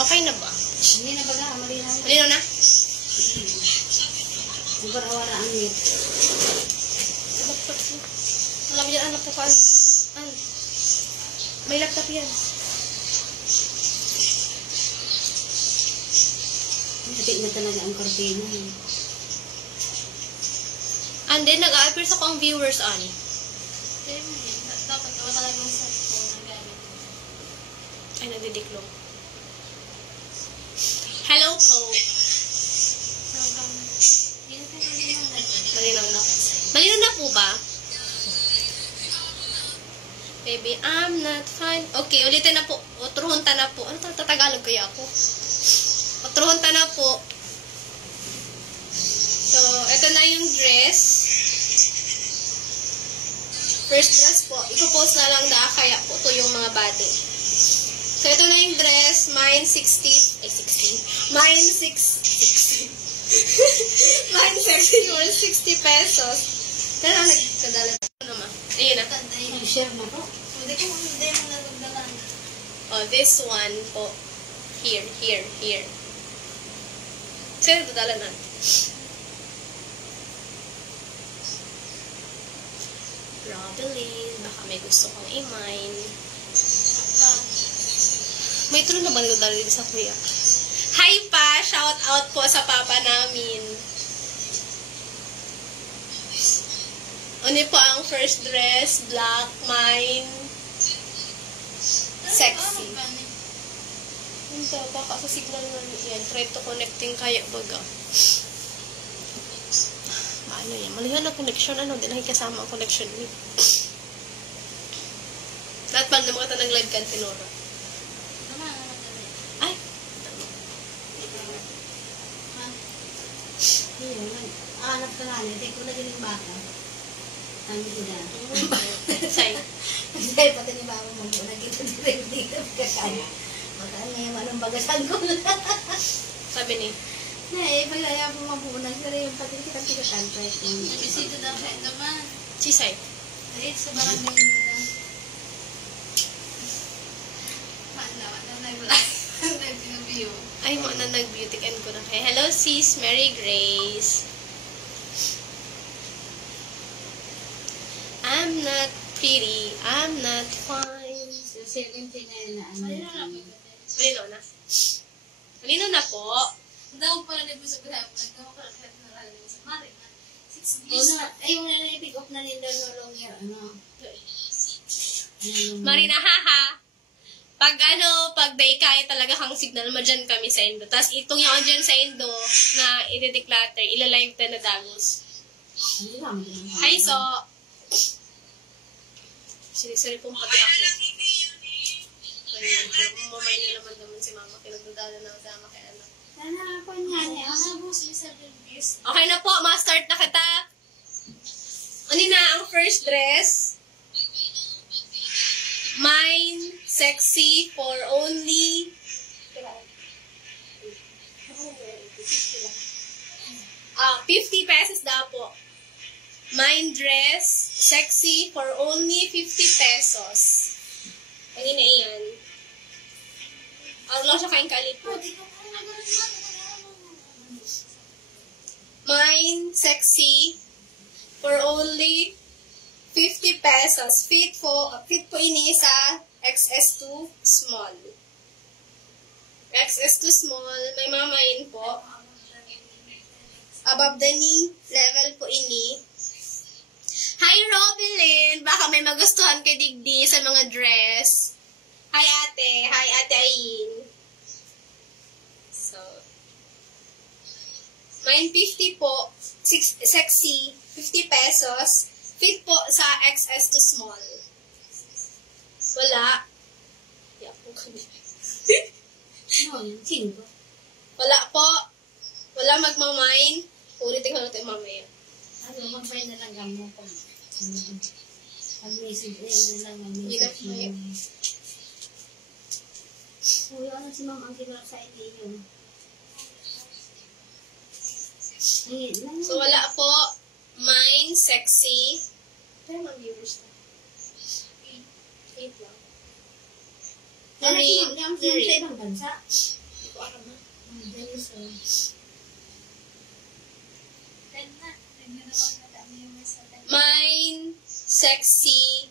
Okay na ba? Hindi na baga, malinaw na. Malinaw na? Nagbarawara ang mute. Wala mo dyan, anak ko kan. May laptop yan. Hindi na talaga ang kortina. And then, nag-a-appear sa kong viewers on. Dapat wala talagang cellphone na gamit. Ay, nagdidiklong. Hello po. Malinaw na. Malinaw na po ba? Baby, I'm not fine. Okay, ulitin na po. Otruhunta na po. Ano Tagalog kaya ako? Otruhunta na po. So, ito na yung dress. First dress po. Ipo-post na lang kaya po ito yung mga body. So, ito na yung dress. Mine 60. Ay, 16. Mine 60. Mine 60 or 60 pesos. Pero nagkadala naman. Ayun na. Share mo po. Hindi mo nagdagdagan. Oh, this one po. Here. Sino dadala na? Robelin. Baka may gusto kong i-mine. May tulong na ba nagdadala dito sa kuya? Hi pa! Shout out po sa papa namin. Ano po ang first dress? Black, mine. Sexy. Hindi, baka sa signal na yan. Try to connecting kaya baga. Ano yan? Malihan na connection. Ano? Di lang kasama ang connection ni. Lahat pag naman ka nag-live ka, Tinora. Ay! Anak ka nga niya. Take ko na din yung baka. Sabi ko na. Say. Kasi pati ni baka mo. Nagkita din ka kaya. Baka ngayon anong bagasan ko na. Sabi ni. Pagkaya po mabunan. Pero yung pati kita pikatan. Nabisito daw siya naman. Si Say. Ay, sa barangay nila. Nag-view. Ay, mo na nag-beauty end ko na kaya. Hello sis, Mary Grace. I'm not pretty. I'm not fine. So, 79 na ano. Malino na. Malino na po. Daw pala na gusto ko na nagkakalat na lang sa mare. 6 days. Yung nanipick up na nila no long year, ano. Marina, haha. Pag day kaya talaga kang signal mo dyan kami sa Indo. Tapos itong yung dyan sa Indo na i-declutter, ilalive ta na dagos. Hi, so. Sinisari pong pati ako. Mamay na naman si mama. Pinagdadala na sama kay anak. Sana ako niyan eh. Okay na po, ma-start na kita. Ano na ang first dress? Mine, sexy, for only 50 pesos daw po. Mine dress, sexy, for only 50 pesos. Kanina iyan. Ano lang siya kain kalipot. Mine, sexy, for only 50 pesos. Fit po ini sa XS2 small. XS2 small. May mamain po. Above the knee level po ini. Hi, Robelin! Baka may magustuhan kay Digdi sa mga dress. Hi, ate. Hi, ate Ayin. So, mine 50 po. Sexy. 50 pesos. Fit po sa XS to small. Wala. Iyak po kami. Wala po. Wala magmamine. Ulitin ko natin mamaya. Mag-buy na lang gamo po. Mag-message na lang. Uy, ano si ma'am ang kinulak sa ito yun? So, wala po. Mine, sexy. Pero mga viewers na. 8 lang. Ang sa ibang bansa. Hindi ko alam na. Dali sa... Then na. Then na pag nadami yung masa. Mine, sexy,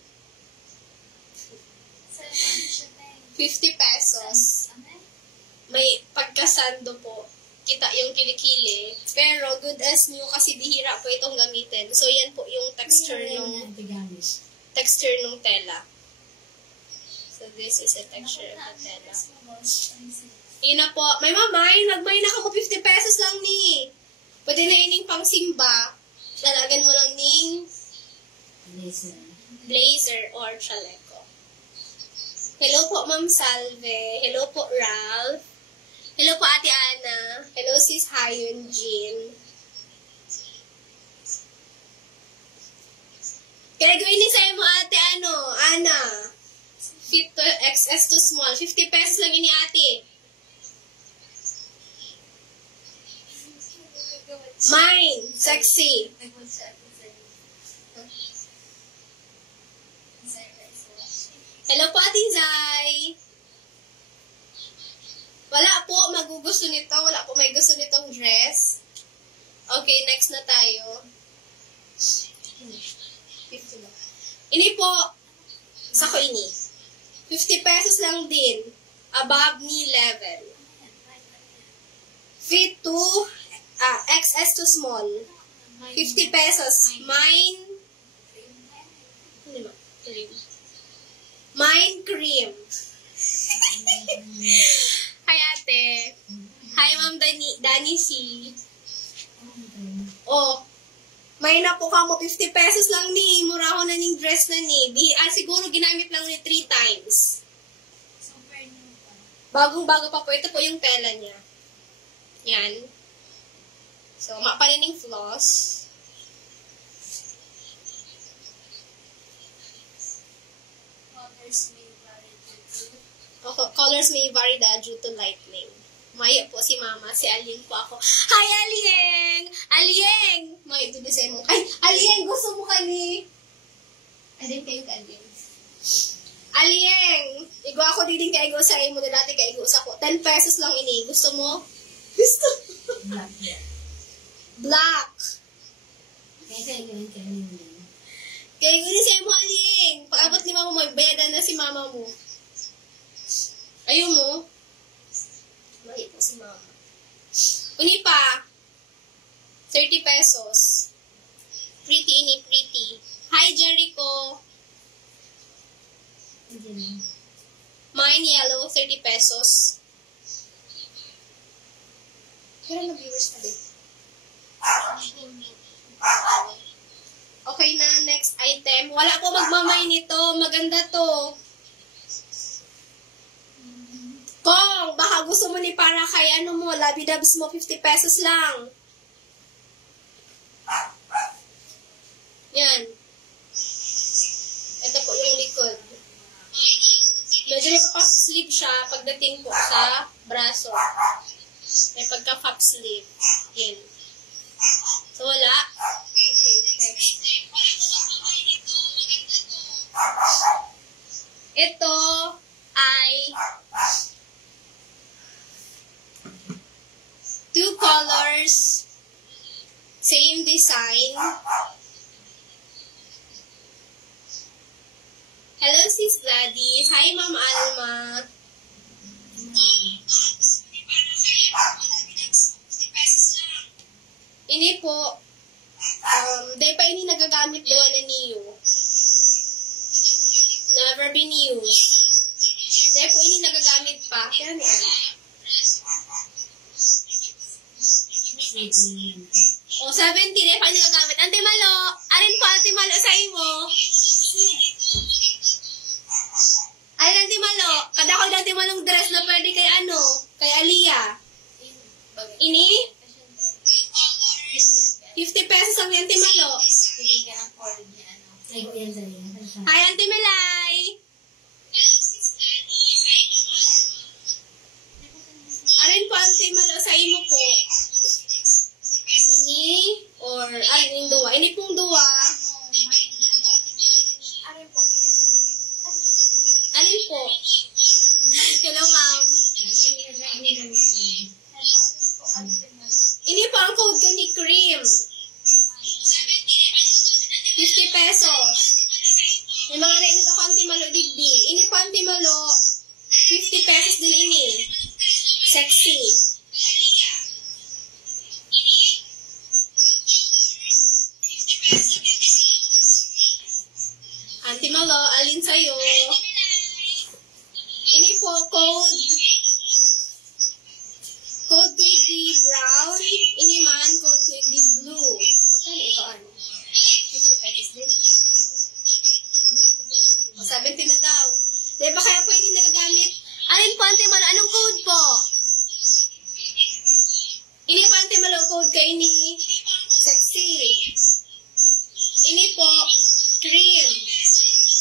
50 pesos. May pagkasando po. Kita yung kilikili. Pero good as new kasi bihira po itong gamitin. So yan po yung texture ng tela. So this is a texture of the tela. Yun na po. May mamay, nagmay na ka mo 50 pesos lang ni. Pwede na ining pang simba. Lalagan mo lang ning blazer or chaleco. Hello po, Ma'am Salve. Hello po, Ralph. Hello po, Ate Ana. Hello, Sis Hyun Jin. Kaya gawin niya sa'yo mo, Ate Ana. Fit to XS to small. 50 pesos lang yun ni Ate. Mine. Sexy. Hello po, Ate Zay. Wala po magugusto nito. Wala po may gusto nitong dress. Okay, next na tayo. 50 lang. Ini po, sa ko ini. 50 pesos lang din. Above knee level. Fit to XS to small. 50 pesos. Mine. Mine cream. Hi, Ate. Hi, Ma'am Dani C. Oh, may na po ka mo 50 pesos lang ni. Mura ko na ning dress na ni. Siguro ginamit lang ni 3 times. Bagong-bago pa po. Ito po yung tela niya. Yan. So, mapanin yung floss. Colors may vary due to lightning. Maya po si Mama. Si Alieng po ako. Hi, Alieng! Alieng! Maya, ito design mo. Ay, Alieng! Gusto mo ka ni... Alieng kayo ka, Alieng. Alieng! Igo ako din kaigo sa imo na dati kaigo sa ko. 10 pesos lang ini. Gusto mo? Gusto mo? Black. Black. Kaya yun. Kaigo ni sa imo, Alieng. Pag-abot ni Mama mo, bayadan na si Mama mo. Ayaw mo? Mali po si Mama. Uni pa. 30 pesos. Pretty ini, pretty. Hi, Jericho. Mine yellow, 30 pesos. Pero na viewers pa din. Okay na, next item. Wala po magmamay nito. Maganda to. Kong, baka gusto mo ni para kay ano mo, labidabs mo, 50 pesos lang. Yan. Ito po yung likod. Medyo napapap-sleeve siya pagdating po sa braso. May pagka-pop sleeve. Yan. So, wala. Okay, next. Ito ay 2 colors, same design. Hello, Sis Gladys. Hi, Ma'am Alma. Ini po, dahil pa ini nagagamit doon na niyo. Never been used. Dahil po ini nagagamit pa. Kaya niyan. O, 70 na pa nagagamit. Ante Malo, alin po Ante Malo sa imo? Alin Ante Malo? Kada ko Ante Malong dress na pwede kay ano? Kay Aliyah. Ini? 50 pesos ang Ante Malo. Hi Ante Melay. Alin po Ante Malo sa imo po? Ini or yung duwa. Ini pong duwa. Alin po? po, code Quigley brown. Ini man, code Quigley blue. Magkano ito, ano? 50 pesos din. O, 70 na daw. Di ba kaya po ini nagagamit? Alin po, ante malo, anong code po? Ini po, ante malo, code kay ini sexy. Ini po, cream.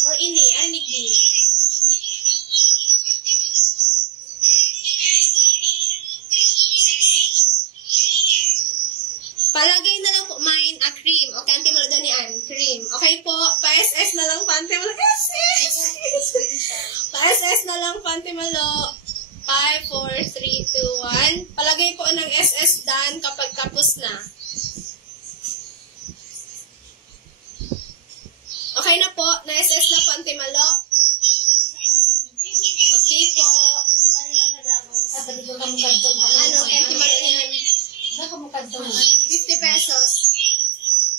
Or ini, ano ni cream? Palagay na lang po, mine, cream. Okay, ante malo daw ni Ann, cream. Okay po, pa-SS na lang po, ante malo. SS! Pa-SS na lang po, ante malo. 5, 4, 3, 2, 1. Palagay po ng SS done kapag tapos na. Okay na po, na-SS na po, ante malo. Okay po. Sabi ko kami kadto. Ano, ante malo yan. Ako mo kadto. 50 pesos.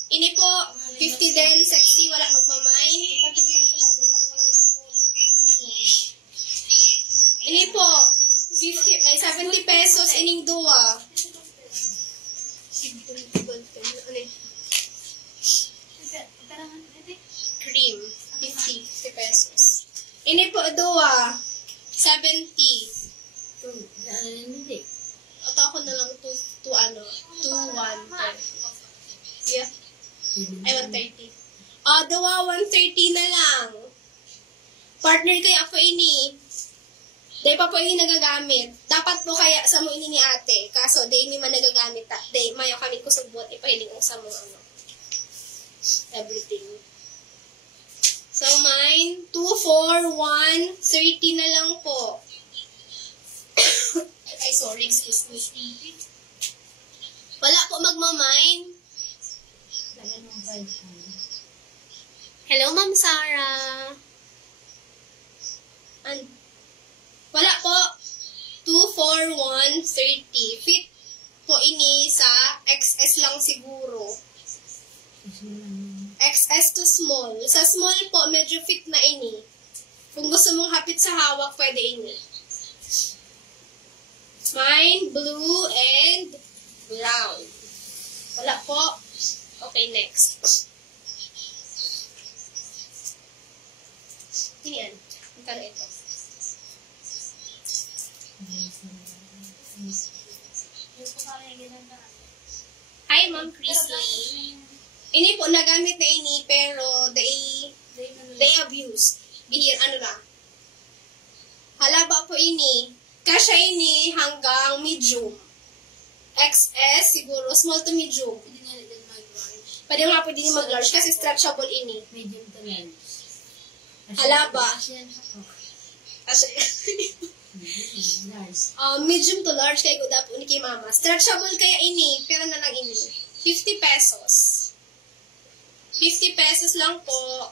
Ini po, 50 din, sexy, wala magmamine. Ini po, 70 pesos, ining duwa. Cream, 50 pesos. Ini po, duwa, 70. Ito ako na lang 2, 1. Yeah. Ay, 130. Duwa, 130 na lang. Partner kay ako ini. Day pa po ini nagagamit. Dapat po kaya sa mo ini ni ate. Kaso, day ini man nagagamit. Day, mayo kami kusubot. Ipahiling ko sa mga ano. Everything. So, mine, 2, 4, 1, 30 na lang po. Ay, sorry, excuse me. Wala po magmamine. Hello, Ma'am Sarah. Wala po. 2, 4, 1, 30. Fit po ini sa XS lang siguro. XS to small. Sa small po, medyo fit na ini. Kung gusto mong hapit sa hawak, pwede ini. Mine, blue, and brown. Wala po. Okay, next. Yan. Magkano ito? Hi, Ma'am Chrissy. Ini po, nagamit na ini, pero they abuse. Bihir, ano lang. Halaba po ini. Kasya ini hanggang medium. XS, siguro, small to medium. Pwede nga po din mag-large kasi stretchable ini. Medium to large. Halaba. Kasi, Large. medium to large kay Guda po ni kay Mama. Stretchable kaya ini, pero na lang ini. 50 pesos. 50 pesos lang po.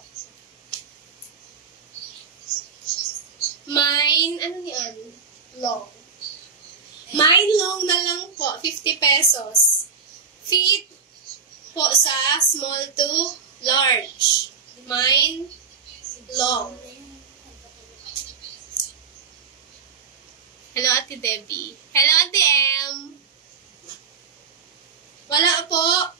Mine, ano yan? Long. Mine long na lang po, 50 pesos. Fit po sa small to large. Mine long. Hello, Ate Debbie. Hello, Ate M. Wala po.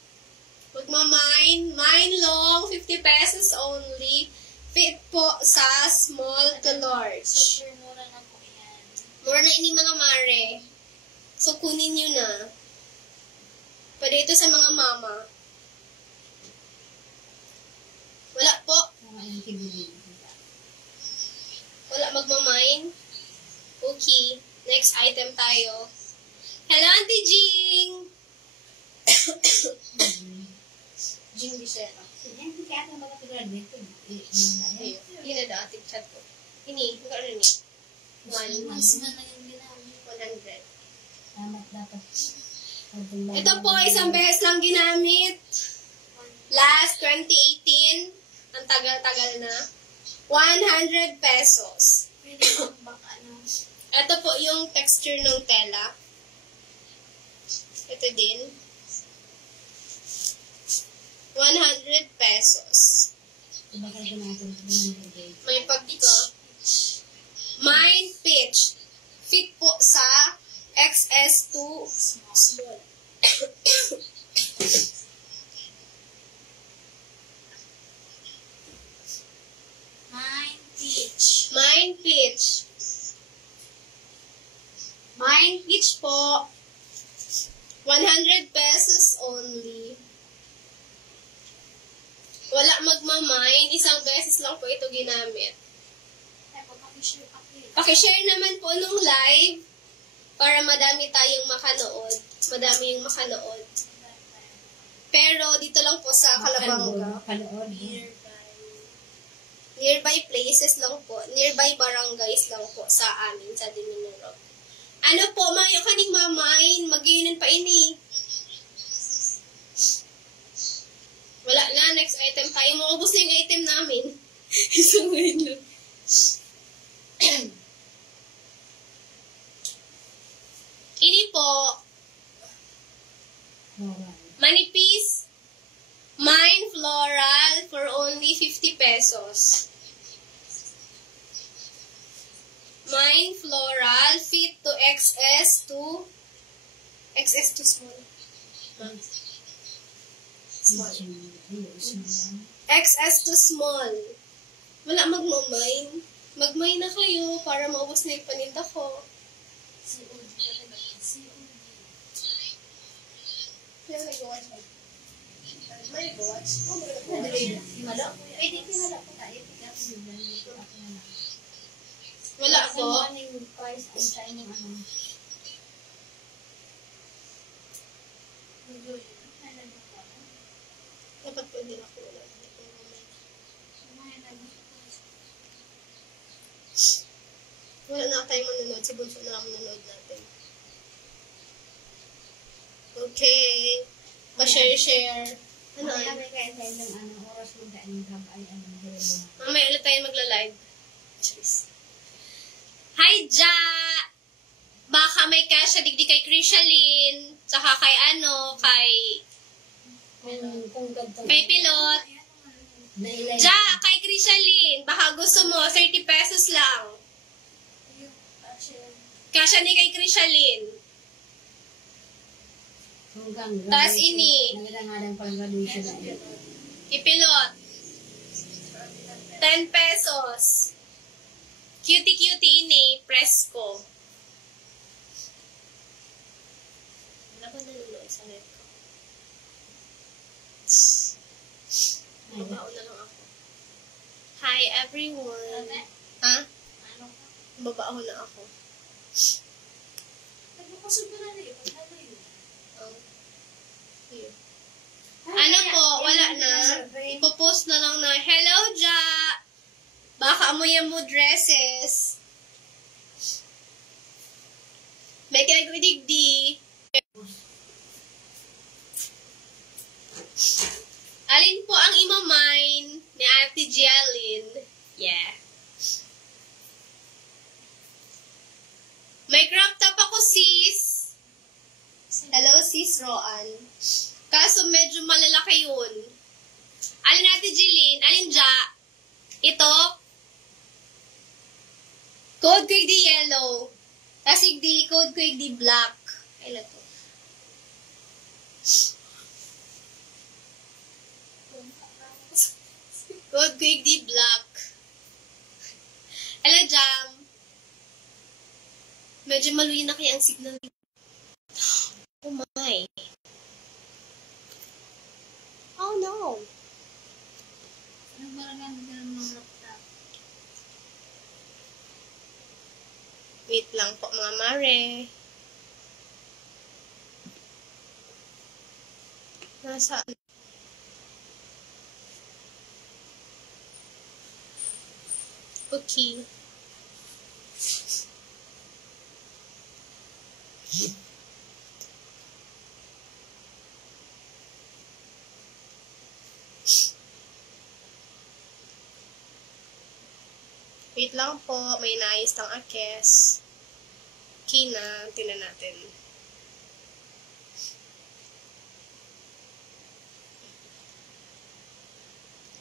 Magmamine. Mine long, 50 pesos only. Fit po sa small to large. Super mura na po yan. Mura na ini mga mare. So, kunin nyo na. Pwede ito sa mga mama. Wala po. Wala magmamine. Okay. Next item tayo. Hello, Auntie Jing! Jing Vicera. Yun na daw, ating chat ko. Ini, ito rin eh. Mas na lang yung ginamit. 100. Dapat dapat. Ito po, isang beses lang ginamit. Last 2018. Ang tagal-tagal na. 100 pesos. Pwede bang ano? Ito po yung texture ng tela. Ito din. 100 pesos. May pagdito. Mine pitch. to small. Mine peach. Mine peach. Mine peach po. 100 pesos only. Wala magmamine. Isang beses lang po ito ginamit. Pakishare naman po nung live para madami tayong makanood. Madami yung makanood. Pero dito lang po sa Calabanga. Panood. Nearby places lang po. Nearby barangays lang po sa amin, sa Diminuro. Ano po, mayo kaning mamain. Mag-iunan pa ini. Wala na, next item tayo. Maubos na yung item namin. Isang ngayon lang. Ini po, manipis, mine floral for only 50 pesos. Mine floral fit to XS to small. XS to small. Wala magmamine. Magmine na kayo para maubos na yung paninda ko. May nag-watch. May nag-watch. Wala po. Dapat pwede na ako wala. Wala na tayong manonood. Si Bunso na lang manonood natin. Okay. Pa-share. Ano? Mamaya ulit tayo magla-live. Cheers. Hi, Ja! Baka may kasya digdi kay Krishalyn. Tsaka kay kay Pilot. Ja, kay Krishalyn. Baka gusto mo, 30 pesos lang. Kasya ni kay Krishalyn. Tas ini. Ipilot. 10 pesos. Cutie ini. Presko. Wala ba nanonood sa net ko? Babao na lang ako. Hi everyone. Ha? Babao na ako. Ano po, wala na. Ipopost na lang na, hello, Ja! Baka amoyan mo dresses. May kagwidigdi. Alin po ang imamine ni Ate Jialyn? Yeah. May crop top ako, sis. Hello, sis Roan. Kaso medyo malalaki yun. Alin Ate Jilin? Alin Ja? Ito? Code ko di yellow. Tapos di code ko di black. Kailan to? Code ko di black. Hello, Jam. Medyo maluyin na kaya ang signal. Oh my. Oh no. Wait lang po mga mare. Nasaan? Okay. Wait lang po, may naayos lang akes. Kina, tingnan natin.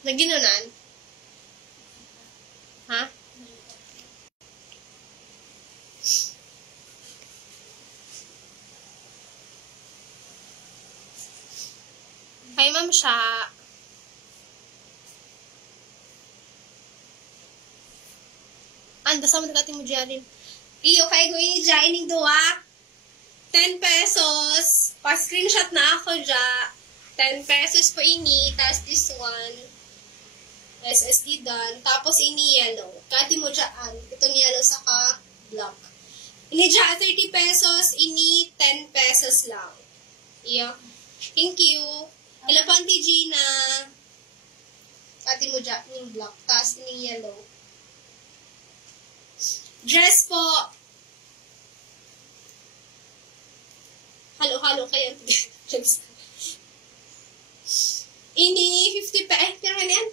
Naginunan? Ha? Hi, Ma'am Sha. Anda sa mga mo dyan. Iyo, kay ko ini dyan, ining duwa. 10 pesos. Pa-screenshot na ako dyan. 10 pesos po ini. Tapos this one. SSD done. Tapos ini yellow. Kati mo dyan. Itong yellow saka black. Ini dyan 30 pesos. Ini 10 pesos lang. Iyo. Thank you. Elefanti Gina. Kati mo dyan. Yung black. Tapos ini yellow. Dress po. Halo-halo kayo. Ini 50 pero ano yan?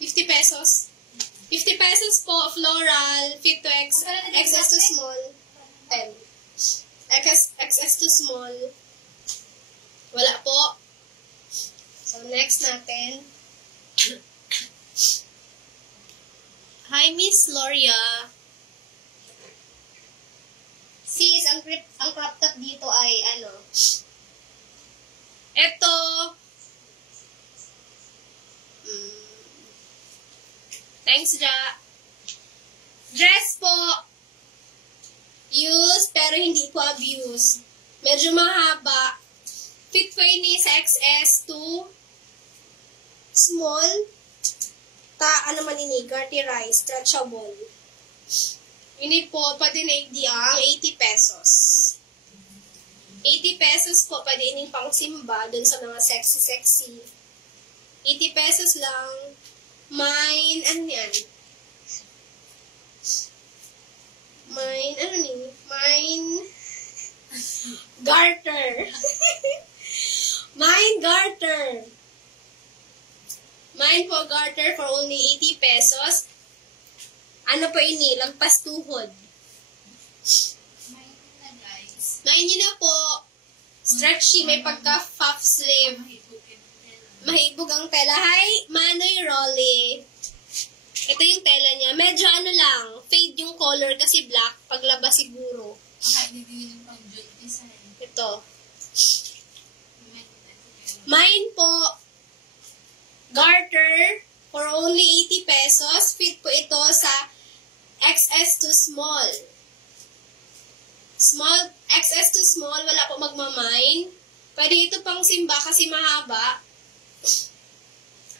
50 pesos. 50 pesos po, floral, fit to XS to small, 10. XS to small. Wala po. So, next natin. Hi, Miss Loria. Sis, ang crop top dito ay ano? Ito. Thanks, Ja. Dress po. Use, pero hindi po abuse. Medyo mahaba. Fit po ini sa XS to small. Ano man ini, garter rice, stretchable. Ini po, pwede na ang 80 pesos. 80 pesos po, pwede ini pang simba, dun sa mga sexy-sexy. 80 pesos lang. Mine, ano yan? Mine, garter. Mine garter. Mine po garter for only 80 pesos. Ano po ini? Lagpas tuhod. Mine nyo na po. Stretchy, may pagka-puff sleeve. Mahibog ang tela. Hi, Manoy Rolly. Ito yung tela niya. Medyo ano lang, fade yung color kasi black. Paglabas siguro. Ito. Mine po, garter for only 80 pesos. Fit po ito sa XS to small. XS to small, wala po magmamine. Pwede ito pang simba kasi mahaba.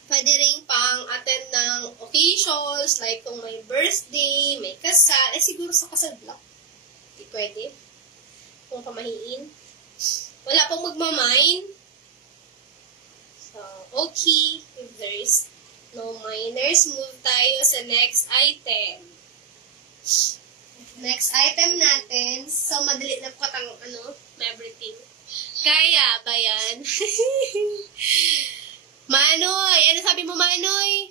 Pwede rin pang attend ng occasions, like kung may birthday, may kasal. Siguro sa kasal block. Hindi pwede. Kung pamahiin. Wala pong magmamine. So, okay. If there's no minors, move tayo sa next item. Next item natin. So, madali na po katang, everything. Kaya ba yan? Manoy! Ano sabi mo, Manoy?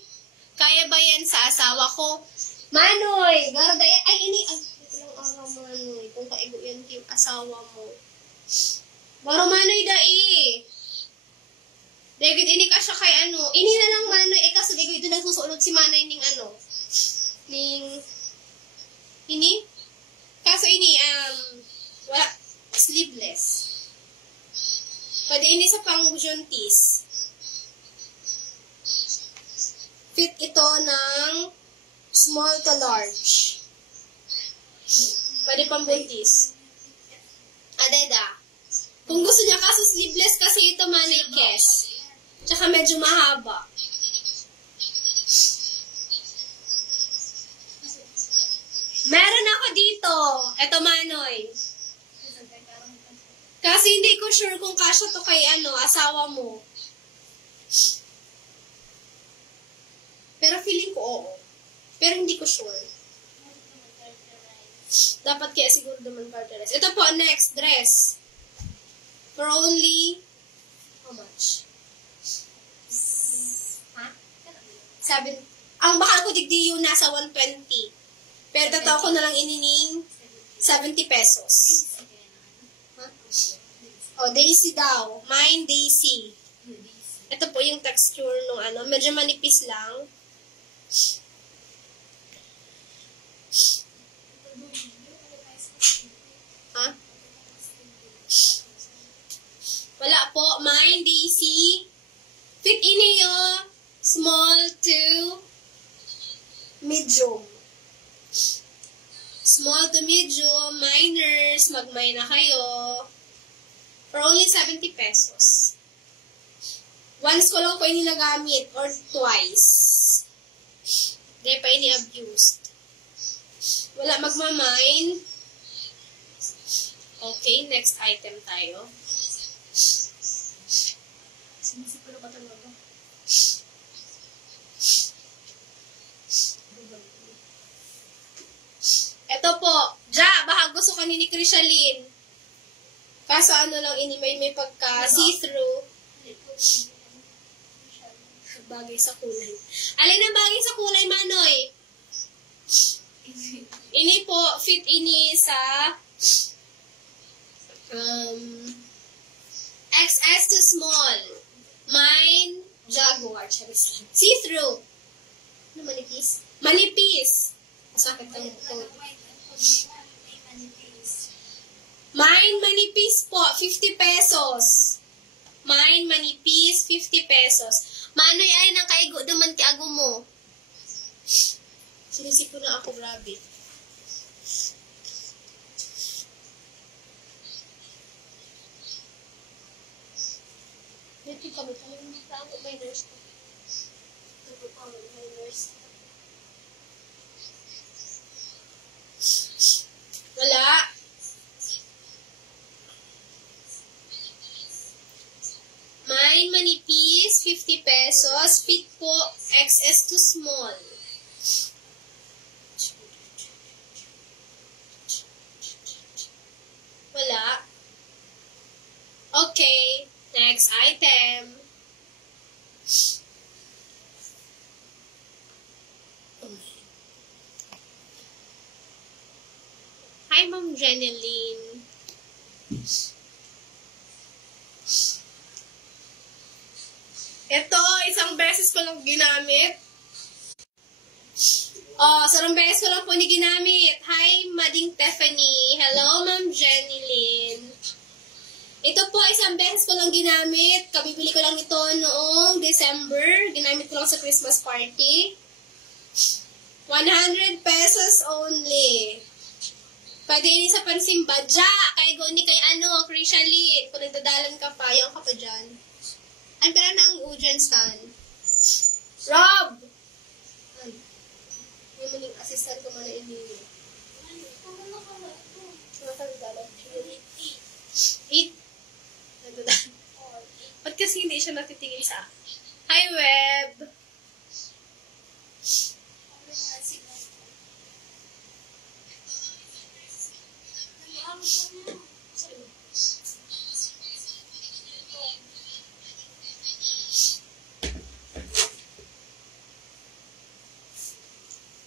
Kaya ba yan sa asawa ko? Manoy! Garda yan. Ay, ito lang araw, Manoy. Kung kaigo yan yung asawa mo. Baro, Manoy, dai. David, ini ka siya kay Ini na lang, Manoy. Kaso, David, ito nagsusunod si Manay ning ini? Kaso, wala, sleeveless. Pwede ini sa pang-juntis. Fit ito ng small to large. Pwede pang buntis. Adeda. Kung gusto niya kaso sleeveless kasi ito Manay Kes. Tsaka medyo mahaba. Meron ako dito. Ito Manoy. Kasi hindi ko sure kung kasya to kay asawa mo. Pero feeling ko oo. Pero hindi ko sure. Dapat kaya siguro naman garteres. Ito po, next dress. For only, how much? Ang bakal ko digdi yung nasa 120. Pero tataw ko na lang inining 70 pesos. Oh, Daisy daw. Mine Daisy. Ito po yung texture nung medyo manipis lang. Wala po. Small to medium, minors, magmay na kayo. For only 70 pesos. Once ko lang po ini nagamit or twice. Hindi pa ini abused. Wala magmamine. Okay, next item tayo. Sinisip ko na ba ito? Ito po. Ja, baka gusto ka ni Krishalin. Kaso ano lang, may pagka see-through. Bagay sa kulay. Alin ang bagay sa kulay, Manoy? Ini po, fit ini sa XS to small. Mine, Jaguar. See-through. Ano, manipis? Manipis. Masakit ang code. Mine manipis po, 50 pesos. Mine manipis, 50 pesos. Manoy ay nang kaigo duman ti ago mo. Sinisip ko na ako, grabe. Dito kami tayo. May nurse ko. Dito kami, may nurse. Wala. Mine manipis, 50 pesos. Fit po, XS to small. Wala. Okay. Next item. Hi, Ma'am Jeneline. Ito, isang beses ko lang ginamit. Sarang beses ko lang po ni ginamit. Hi, Mading Tiffany. Hello, Ma'am Jeneline. Ito po, isang beses ko lang ginamit. Kabibili ko lang ito noong December. Ginamit ko lang sa Christmas party. 100 pesos only. Pwede yun sa pansimba. Ja! Kay Goni, kay Krishalin. Kung nagdadalan ka pa, yung ka pa dyan. Ang pera na ang Ujan stand. Rob! Ay. Yung muling assistant ko muna ini. Eat? Nagdadalan. Ba't kasi hindi siya natitingin sa akin? Hi, Web!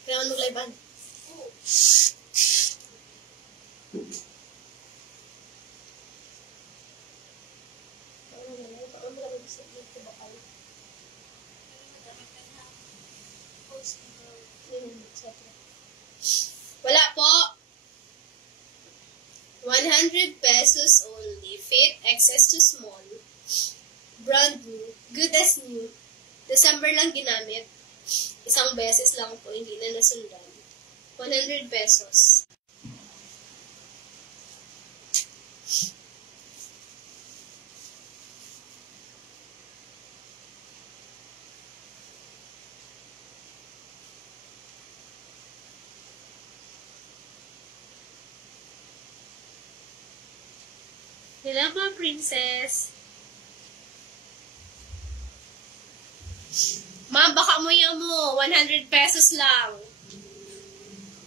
Kailangan mag-livean. Wala po. 100 pesos only. Fit, XS to small. Brand new. Good as new. December lang ginamit. Isang beses lang po, hindi na nasundan. 100 pesos. Hello, mga princess. Ma'am, baka mo yan mo. 100 pesos lang.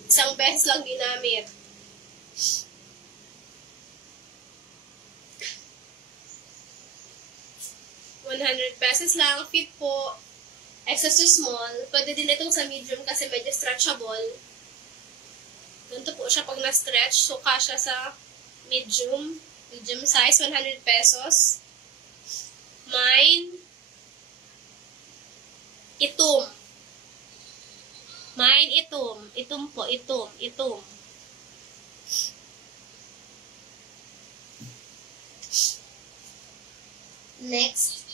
Isang beses lang ginamit. $100 lang. Fit po. XS to small. Pwede din itong sa medium kasi medyo stretchable. Ganito po siya pag na-stretch. So, kasha sa medium. Medium size, 100 pesos. Mine. Itom. Mine, itom. Itom po, itom. Itom. Next.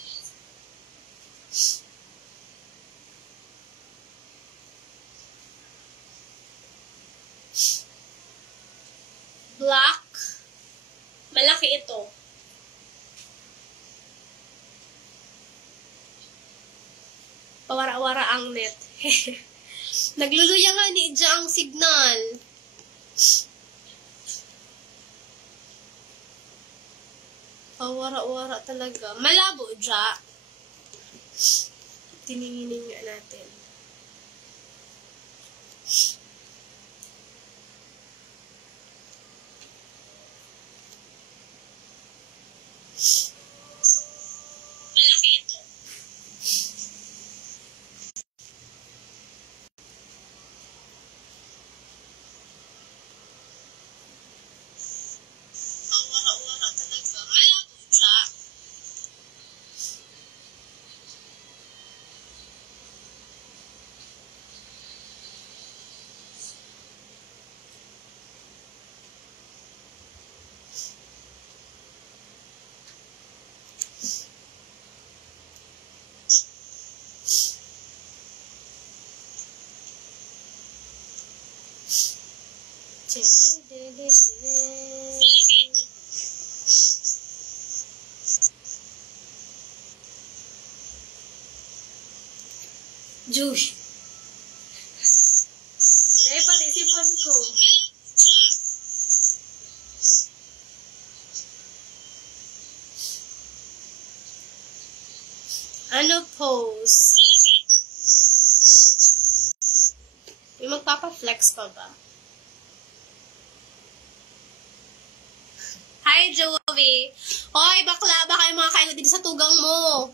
Black. Malaki ito. Pawara-wara ang net. Nagluluya nga ni Ija ang signal. Pawara-wara talaga. Malabo, Ja. Tininginin nga natin. Malaki ito. Pawara-wara talaga. Malabo, Ja. Juice. Eh, pati sipon ko. Ano pose? May magpapa-flex pa ba? Hi, Joey! Hoy, bakla! Baka yung mga kayo dito sa tugang mo.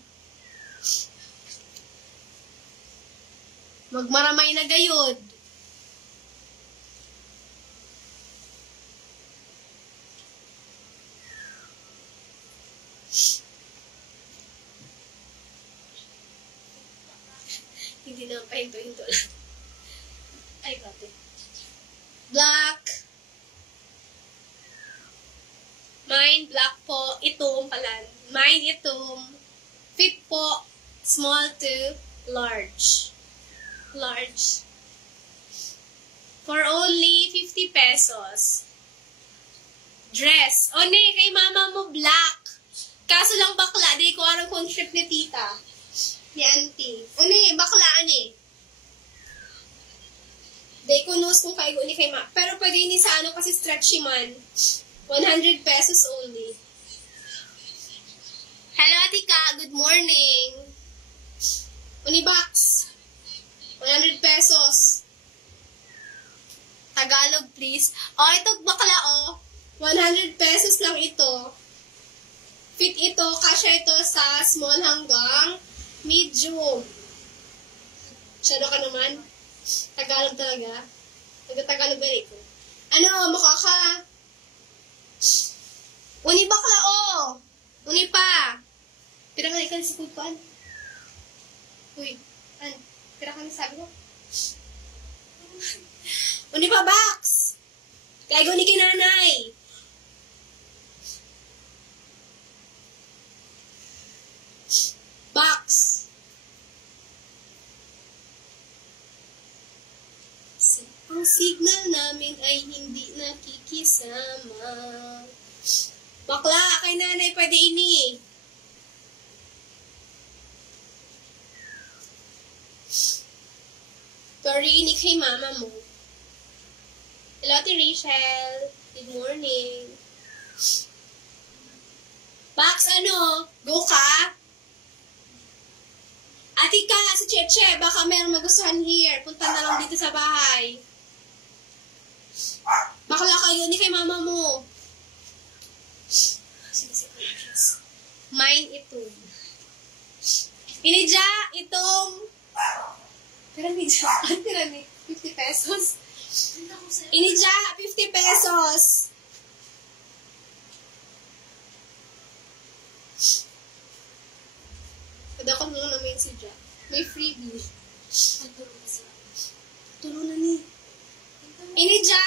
Magmaramay na gayod. Hindi naman pahinto-hinto lang. Ay, grabe. Black. Mine, black po. Itom pala. Mine, itom. Fit po. Small to large. Large. For only 50 pesos. Dress. O, ne, kay mama mo, black. Kaso lang bakla. Di ko arang kung trip ni tita. Ni auntie. O, ne, bakla, ne. Di ko knows kung kay ni kay ma. Pero pwede ni sa ano kasi stretchy man. 100 pesos only. Hello, Atika. Good morning. Unibox. 100 pesos. Tagalog, please. Oh, ito bakla, oh. 100 pesos lang ito. Fit ito. Kasya ito sa small hanggang medium. Shadow ka naman. Tagalog talaga. Tagalog ba ito? Ano, mukha ka. Uni bakla, oh. Uni pa. Tira ka na sa kutuan. Uy, tira ka na sabi ko. Uni pa, box. Kaya ni kinanay. Box. Ang signal namin ay hindi nakikisama. Bakla, kay nanay pwede ini. Sorry, ini kay mama mo. Hello, Ate Rachel. Good morning. Box, ano? Go ka? Ate ka, si Cheche, baka mayroong magustuhan here. Punta na lang dito sa bahay. Bakla kayo ni kay mama mo. Mine itong. Inidya, itong. Tira ni Ja. Tira ni 50 pesos. Inidya, 50 pesos. Kada ko nung namin si Ja. May freebie. Tulong na ni. Inidya!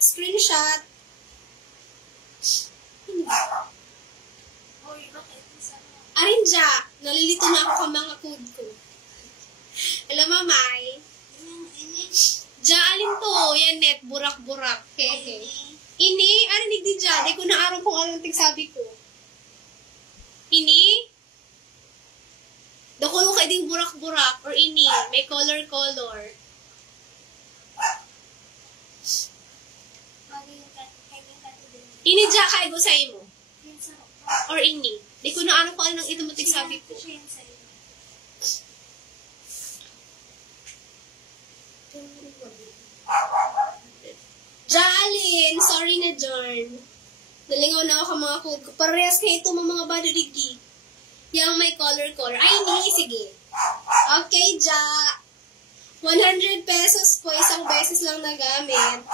Screenshot. Arinja! Nalilito na ako ka mga code ko. Hello, mamay. Jaalin to. Yan net. Burak-burak. Hehe. Ini? Ano di dyan? Di ko na araw kung anong tigsabi ko. Ini? Dako yung kaiding burak-burak. Or ini? May color-color. Ini dyan kaigo sa imo. Or ini? Di ko na araw kung anong ito mo tigsabi ko. Jaalin! Sorry na, Jorn. Nalingaw na ako mga code ko. Parehas kayo ito mga badurigi. Yang may color-color. Ay, hindi. Sige. Okay, Ja. 100 pesos po. Isang beses lang nagamit.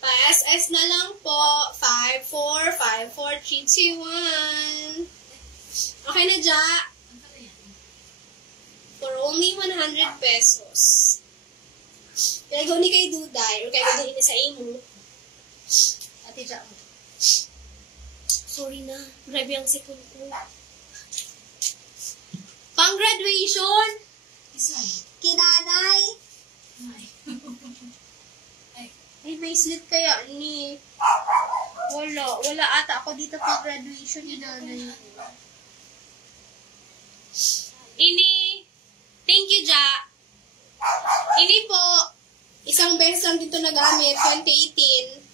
Pa-SS na lang po. 5, 4, 5, 4, 3, 2, 1. Okay na, Ja. For only 100 pesos. Kaya gaw ni kay Duday, or kaya gaw ni sa imo. Ate Ja mo. Sorry na, grabe ang sipon ko. Pang-graduation! Kinanay! Ay, may slit kaya ni... Wala ata ako dito pang-graduation ni nanay. Ini, thank you, Ja. Ini po, isang beses lang dito nagamit, 2018.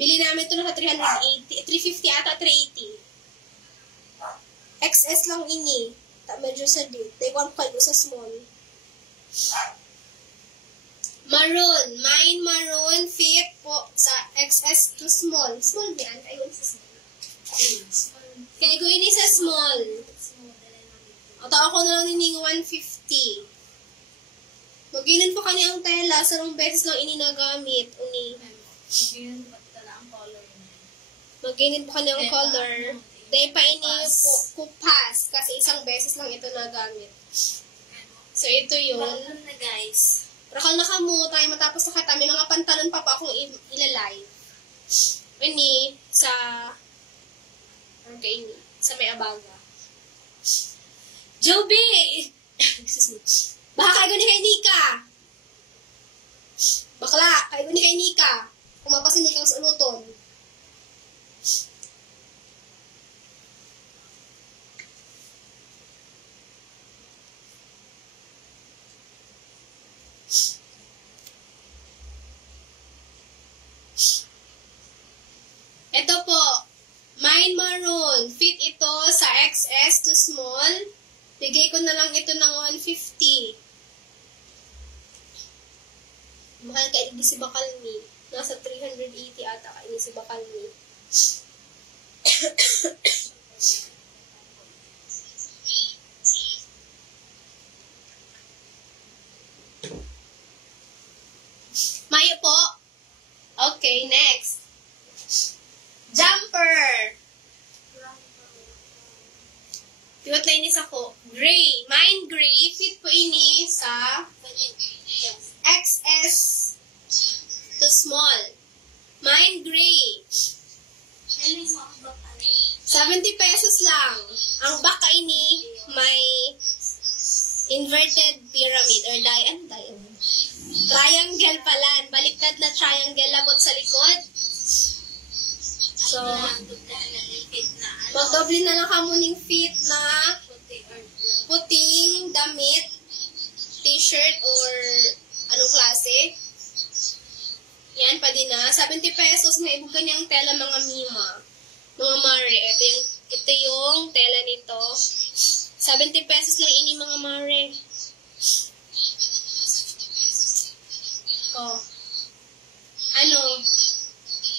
Bili namin ito na 350 ata, 380. XS lang ini. Medyo sa date. They want kalbo sa small. Maroon. Mine maroon fit po sa XS to small. Small ba yan? Ayun sa small. Kaya ko ini sa small. O tao ko na lang nining 150. Maginan po kaniyang tela. Sarong beses lang ini nagamit. Uni. Maginin po kanyang color. Dahil pa ini po kupas. Kasi isang beses lang ito nagamit. So, ito yun. Welcome na, guys. Rakal na kamo tayo matapos na kita. May mga pantalon pa akong ilalive. Ini, sa... Okay, ini. Sa may abaga. Joby! Excuse me. Baka kaigo ni kay Nika. Bakla, kaigo ni kay Nika. Kumapasin ni kang sa unuton. Ito po, mine maroon. Fit ito sa XS to small. Bigay ko na lang ito ng 150. Mahal ka ini si bakal ni. Nasa 380 ata ka ini si bakal ni. Mayo po. Okay, next. Jumper. Piwat na inis ako. Gray. Mine gray. Fit po ini sa XS to small. Mine gray. 70 pesos lang. Ang baka ini may inverted pyramid or triangle pala. Baliktad na triangle labot sa likod. So, magdoble na lang kamuning fit na puting damit, t-shirt, or anong klase. Yan, pwede na. 70 pesos, may ibog kanyang tela mga mima. Mga mare. Ito yung tela nito. 70 pesos lang ini mga mare. Oh. Ano?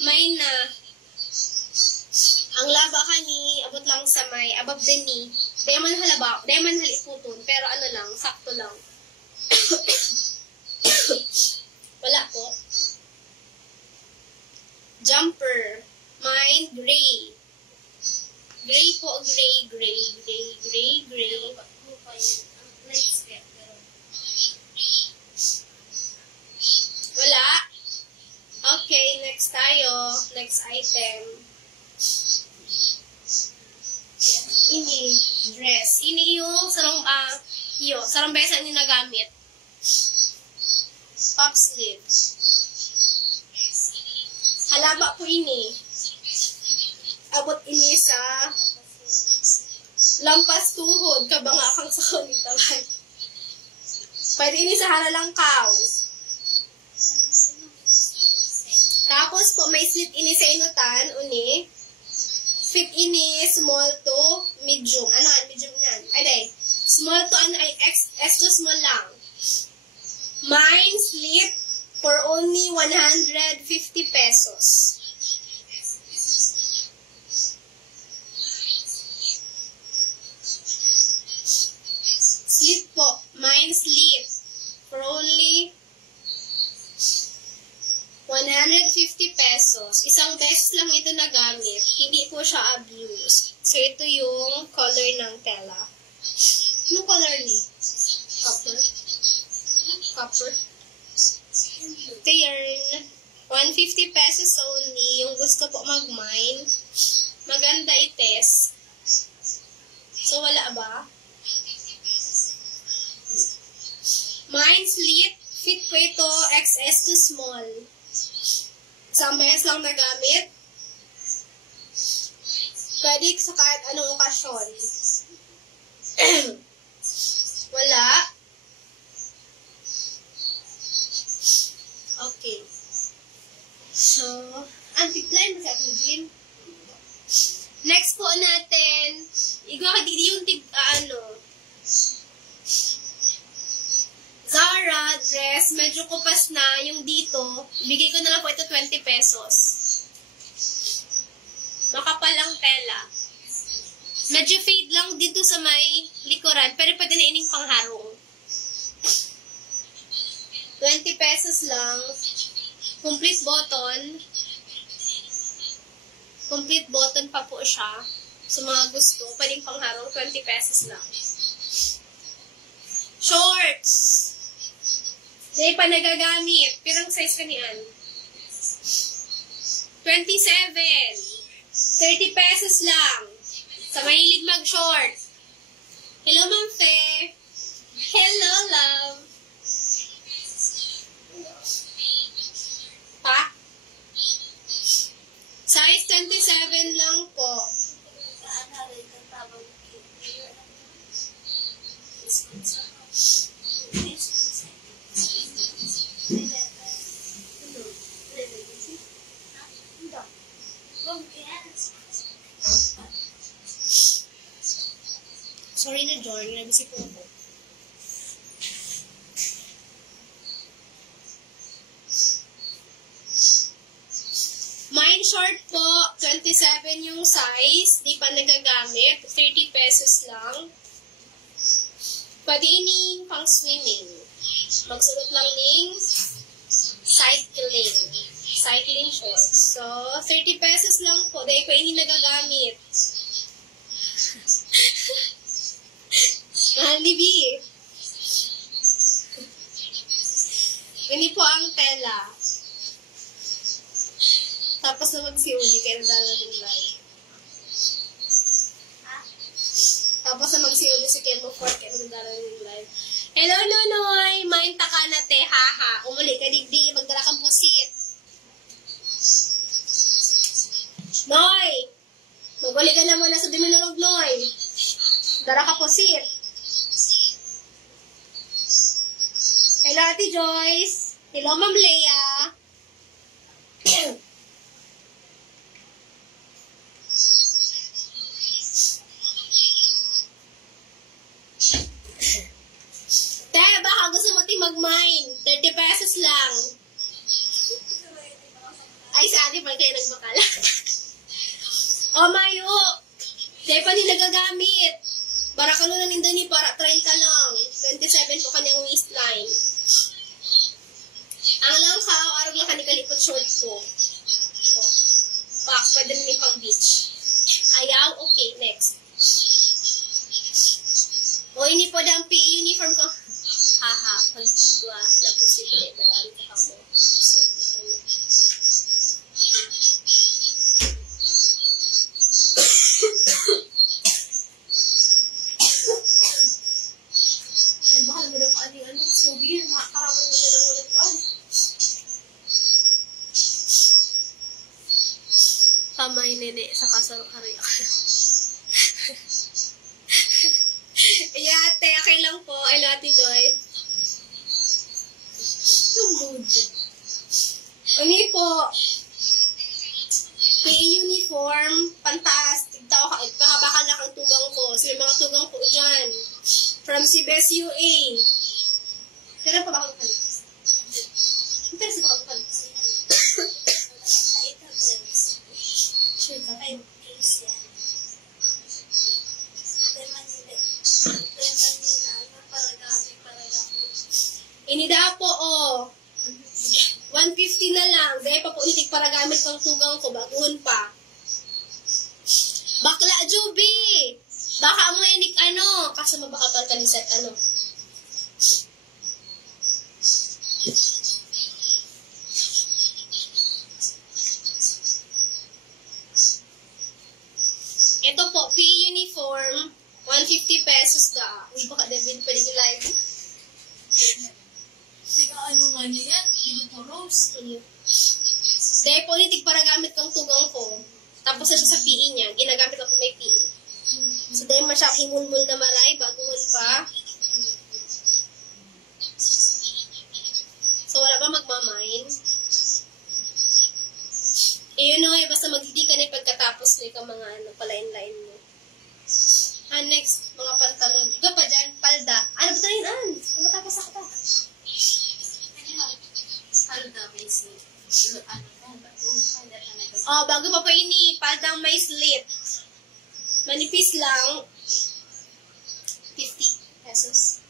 May na. Ang laba ka ni, abot lang sa may, above the knee. Deman haliputon, pero ano lang, sakto lang. Wala po. Jumper. Mine, gray. Gray po, gray. Wala. Okay, next tayo. Next item. Ini, dress. Ini yung sarong besa ni nagamit. puff sleeve. Halaba po ini. Abot ini sa lampas tuhod, kabanga kang sa kulitawan. Pwede ini sa haralangkaw. Tapos po, may slit ini sa inutan, uni. Fit ini, small to medium. Ano, medium yan? Ay, day. Small to, ano, ay, S to small lang. Mine slit for only 150 pesos. Slit po. Mine slit for only 150 pesos. Isang beses lang ito nagamit. Hindi po siya abused. So, ito yung color ng tela. Anong color ni? Copper? Copper? Ito yarn. 150 pesos only. Yung gusto po mag-mine. Maganda i-test. So, wala ba? Mine slit. Fit po ito XS to small. Isang beses lang nagamit. Pwede sa kahit anong okasyon. Wala. Okay. So, anti-plan ba sa din? Next po natin, yung Zara dress, medyo kupas na yung dito. Bigay ko na lang po ito 20 pesos. Makapalang tela. Medyo fade lang dito sa may likuran, pero pwede na ining pangharong. 20 pesos lang. Complete button. Complete button pa po siya. Sa mga gusto, pwedeng pangharong, 20 pesos lang. Shorts. Hindi pa nagagamit. Pirang size ka niyan? 27. 30 pesos lang. Sa mahilig mag-short. Hello, Ma'am Fe. Hello, love. Pa? Size 27 lang po. Sorry na, John. Nabisi po ako. Mine short po. 27 yung size. Di pa nagagamit. 30 pesos lang. Pwede ini pang swimming. Magsulot lang ng cycling. Cycling shorts. So, 30 pesos lang po. Dahil pa ini nagagamit. Libi. Ini po ang tela. Tapos na magsiuli kayo na dala ng live. Tapos na magsiuli si Kemo Fort kayo na dala ng live. Hello, Nonoy! Main taka na te, haha. Umuli ka digdi, magdala kang pusit. Noy! Maguli ka na muna sa diminulog, Noy. Dara ka pusit. Hello, Ate Joyce. Hello, Ma'am Leia. Tara, baka gusto mo mag-mine. 30 pesos lang. Ay, sa ate pa kayo nagbakala. Oh, Mayo. Kaya pa nila gagamit. Para ka nun naninda ni para 30 lang. 27 po kanyang waistline. Ang lang ka, araw lang kanikalipot short ko. Oh. Pak, pwede na pang beach. Ayaw, okay, next. O, ini po ang PE uniform ko. Haha, pag-dua na posible. Pero ano ka mo? So, ay, baka naman ako ano, so weird, makakaraman naman ang ulit ko. Kamay nene sa kasal-kari. Iyate, okay lang po. I love you, Joy. Tumudo. Uni po. Uniform, fantastic. Tao ka, pakabakal na kang tugang ko. So, yung mga tugang ko dyan. From CBS UA. Pero pa bakal ka nito? Pero sa bakal ka nito? Sure ka kayo. Inida po, oh. 150 na lang. Dahil pa po itik para gamit pang tugang ko. Baguhon pa. Bakla, Juby! Baka mo inik ano. Kaso mabakapal ka ni set ano. Ito po, PE uniform. 150 pesos da. Uy, baka David, pwede nyo live. Sika ano nga niya yan? Hindi po rose. Dahil politik para gamit kang tugang ko. Tapos na siya sa PE niya. Ginagamit ako may PE. So dahil masya himulmul na malay, baguhan pa. So wala ba magmamain? Eh yun na basta magdidi ka na pagkatapos na ikaw mga ano, palain-lain mo. Next, mga pantalon. Ikaw pa dyan, palda. Ano ba tayo yun? Matapos ako pa. Halda, may slit. Ano po? Oh, bago pa po ini, paldang may slit. Manipis lang. 50 pesos.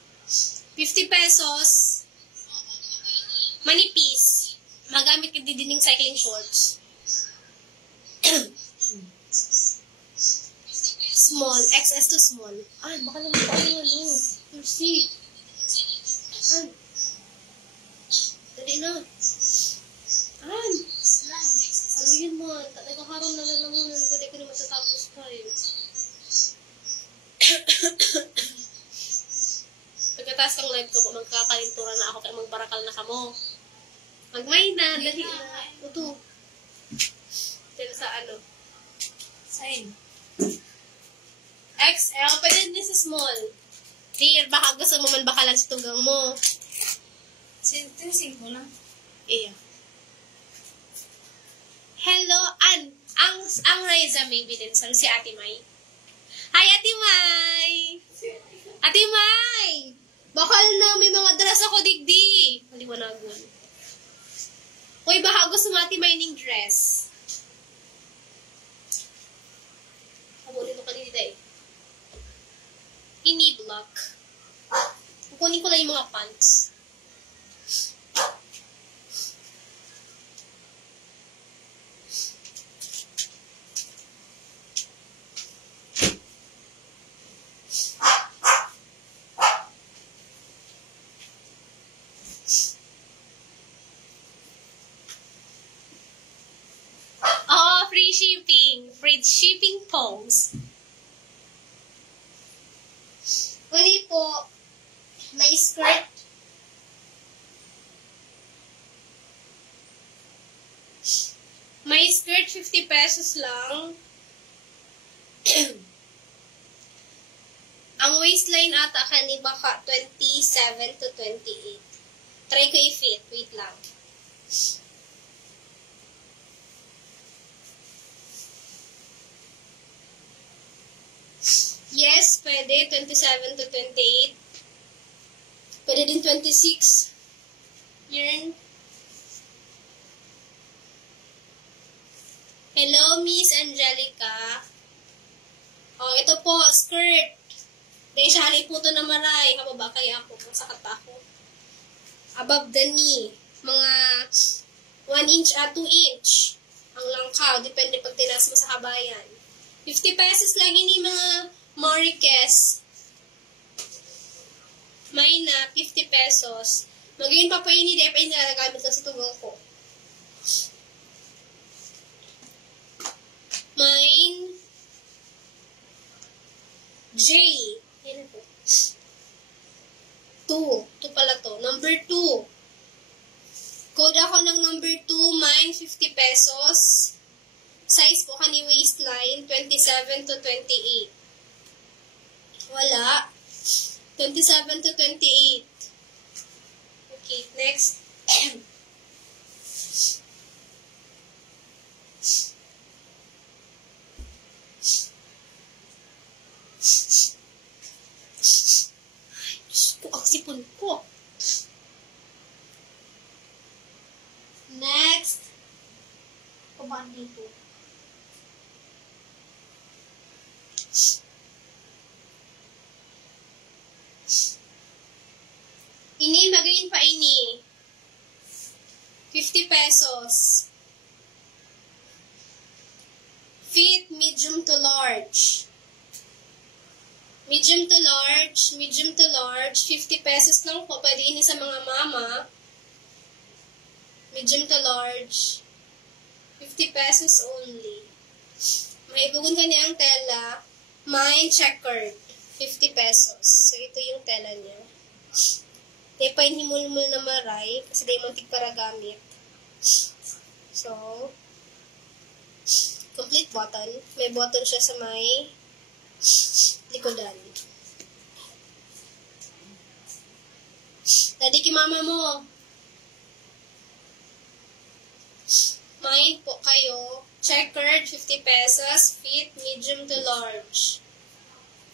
50 pesos. Manipis. Magamit ka didining cycling shorts. Small. XS to small. Baka naman pa ano yan, oh. Mercy. Dali na. Saluhin mo. Nagkakaroon na lang naman. Kung di ko na matatapos pa eh. Pagkataas kang live ko, magkakalintura na ako kaya magbarakal na kamo. Magmay na. Dali na. Uto. Dito sa ano. Sign. XL. Pwede din sa small. Dear, baka gusto mo man bakalan sa tugang mo. Tinsing ko lang. Iya. Hello, ang Raiza maybe din si Ate Mai. Hi, Ate Mai! Ate Mai! Bakal na may mga dress ako digdi. Maliwanagon. Uy, baka gusto mo Ate Mai ning dress. Habulin ko kanina eh. Ini-block. Kukunin ko lang yung mga pants. Free shipping. Free shipping pose. Uli po, may skirt. May skirt, 50 pesos lang. Ang waistline ata kani baka 27 to 28. Try ko i-fit. Wait lang. Yes, pwede. 27 to 28. Pwede din 26. Yarn. Hello, Miss Angelica. Oh, ito po, skirt. Dahil siya halay po ito na maray. Kababa kaya ako. Masakat pa ako. Above the knee. Mga 1 inch at 2 inch. Ang langkaw. Depende pag tinas mo sa kabayan. 50 pesos lang ini mga Marikes. May na 50 pesos. Magayon pa po ini. Dahil pa ini nalagamit lang sa tugang ko. Mine. J. Yan po. 2. 2 pala to. Number 2. Code ako ng number 2. Mine, 50 pesos. Size po ka ni waistline, 27 to 28. Wala. 27 to 28. Okay, next. Ang sipon ko. Next. Kumaan dito. Ini, magayin pa ini. 50 pesos. Fit, medium to large. Medium to large, 50 pesos lang po. Pwede ini sa mga mama. Medium to large, 50 pesos only. May bugon ka niya ang tela. Mine checkered, 50 pesos. So, ito yung tela niya. Di pa hinimulmul na maray, kasi di mantig para gamit. So, complete button. May button siya sa may likodan. Daddy, kay mama mo. Mine po kayo. Checkered, 50 pesos. Fit, medium to large.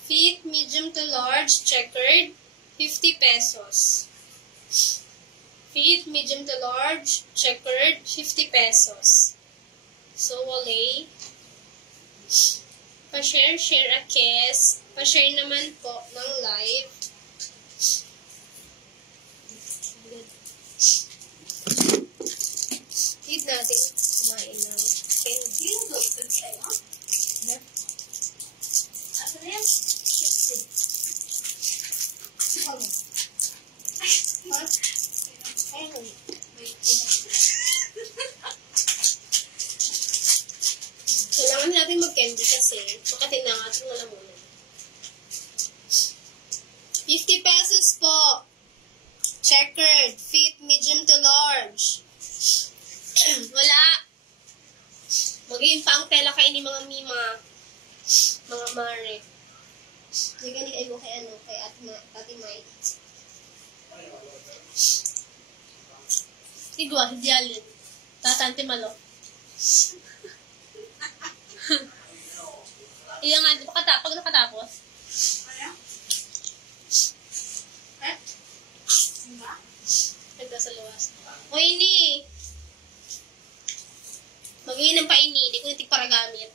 Fit, medium to large, checkered, 50 pesos. Fit, medium to large, checkered, 50 pesos. So, wale. Pa-share a kiss. Pa-share naman po ng live. Need natin kumain ng candy. Ano na yan? Shifted. Ano? Ha? Ayun. Kailangan natin mag-candy kasi makatinangat ng lalamunan. 50 pesos po. Checkered. Fit, medium to large. Wala. Magiging pa ang tela kayo ni mga mima. Mga mare. Hindi gani kayo kay Ate Mai. Igwa, hindi alin. Tatante malo. Iya nga, pag nakatapos. Ito sa luwas. O hindi. Mag-iinam pa ini. Hindi ko natin para gamit.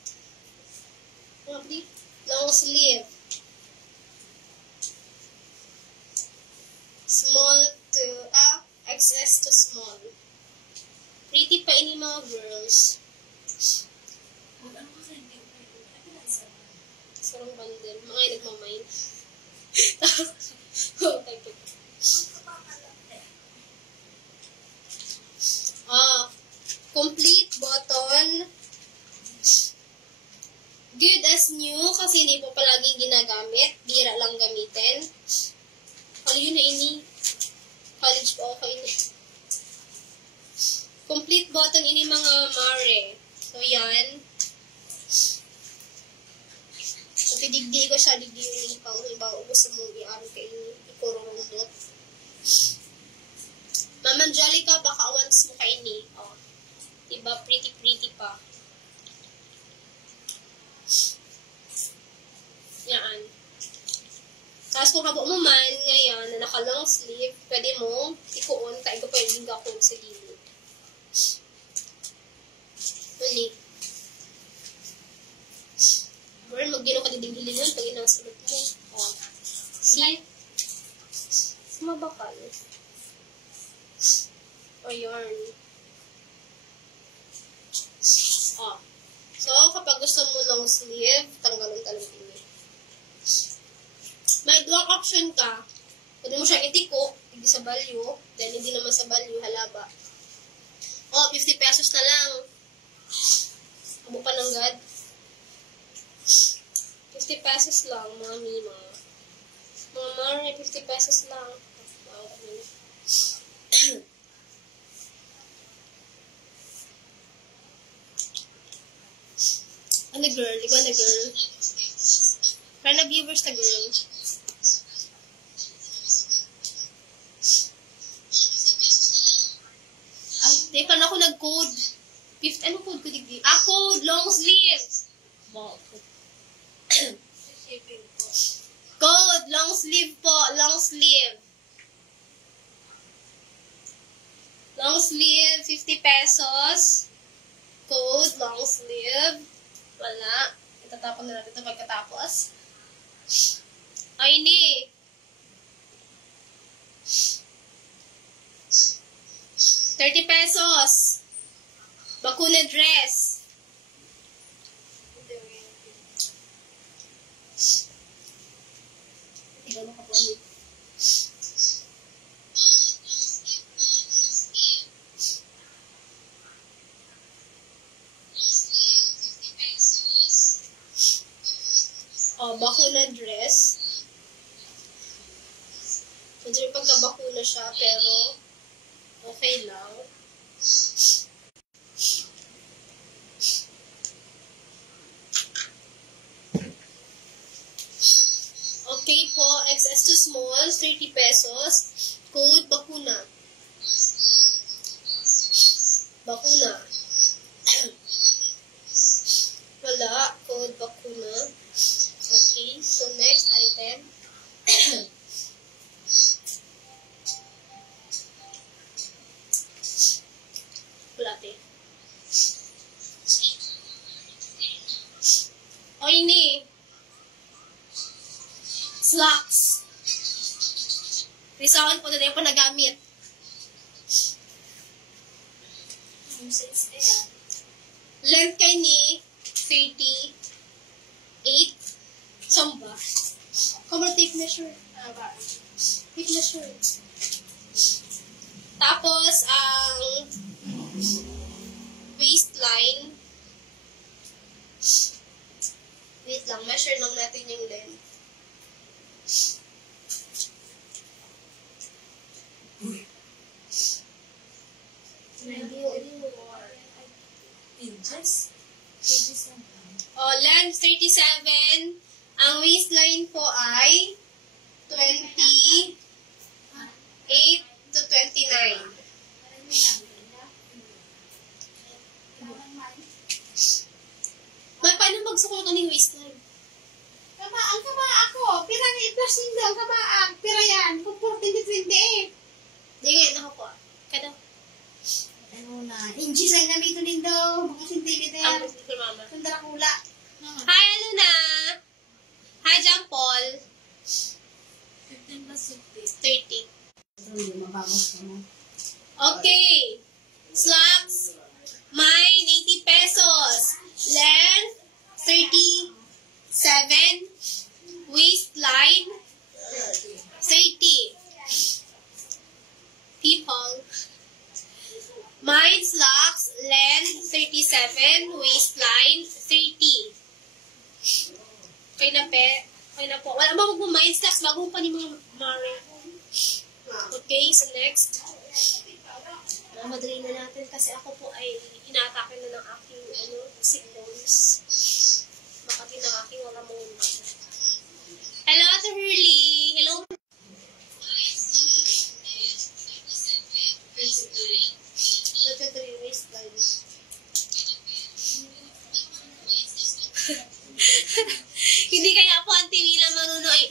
Long sleeve. Small to, XS to small. Pretty pa ini mga girls. Sarong bandel. Mga yung nagmamain. Complete button. Good as new kasi hindi po palagi ginagamit. Bira lang gamitin. Ano yun na ini? College pa ako ini. Complete button ini mga mare. So yan. So tidigdi ko siya. Digdi yung ipang iba. Gusto mong i-aral kayo. Ikururundot. Mama Angelica, baka once mo kayo ni. Oh. Diba? Pretty pa. Yan. Tapos kung kabo mo man, ngayon, na naka-long sleeve, pwede mo ikuon, tayo ko pwedeng gakong sa gilid. Ulit. Girl, mag-gino ka diding-hilin yun, pag inang sulot mo. Oh. See? Mabakal. O yarn. Oh. So, kapag gusto mo long sleeve, tanggalon talaga ini. May dual option ka. Pwede mo siyang itiko, hindi sa value, then hindi naman sa value, halaba. Oh, 50 pesos na lang. Abo pa ng God. 50 pesos lang, mga mima. Mga mare, 50 pesos lang. Wow, Ano girl? Ikaw na girl. Para na viewers na girl. Ay, teka na ako nag-code. Anong code ko digdi? Code! Long sleeve! Wow. Code! Long sleeve po! Long sleeve! Long sleeve, 50 pesos. Code, long sleeve. Wala. Itatapon na natin ito pagkatapos. Ay, ni. ₱30. Bakuna dress. Tignan mo ka po. Bakuna dress. Medyo pagka-bakuna siya, pero okay lang. Okay po, XS to small, ₱30. Code, bakuna. Bakuna. Wala, code, bakuna. Okay, so next item. Kulate. O ini. Slacks. Risawan po na yung panagamit. Length kay ni 38. Samba. Come tape measure. Tape measure. Tapos, ang waistline. Wait lang, measure lang natin yung length. Length 37. Ang waistline po ay 28 to 29. May paano magsuko ka ng waistline? Kamaan ako. Pira ni i-plasing daw. Kamaan. Pira yan. Kung 14-28. Di ngayon ako po. Kada? Ano na. Inches ay namitin daw. Mga centimeter. Ang gusto ko mama. Kundara kula. Hi, Aluna! Hi, John Paul. 15 plus 30. Mabangos naman. Okay. Slacks. Mine, ₱80. Length, 37. Waistline, 30. People. Mine, slacks. Length, 37. Waistline, 30. Okay na, pe. Okay na po. Wala ba mag-mind slacks bago pa ni mga Mare. Okay, so next. Madali na natin kasi ako po ay inaatake na ng aking sickbones. Makati ng aking wala mong Hello, Ate Hurley. Hello. Waistline. Hindi kaya po Auntie Mila marunong ay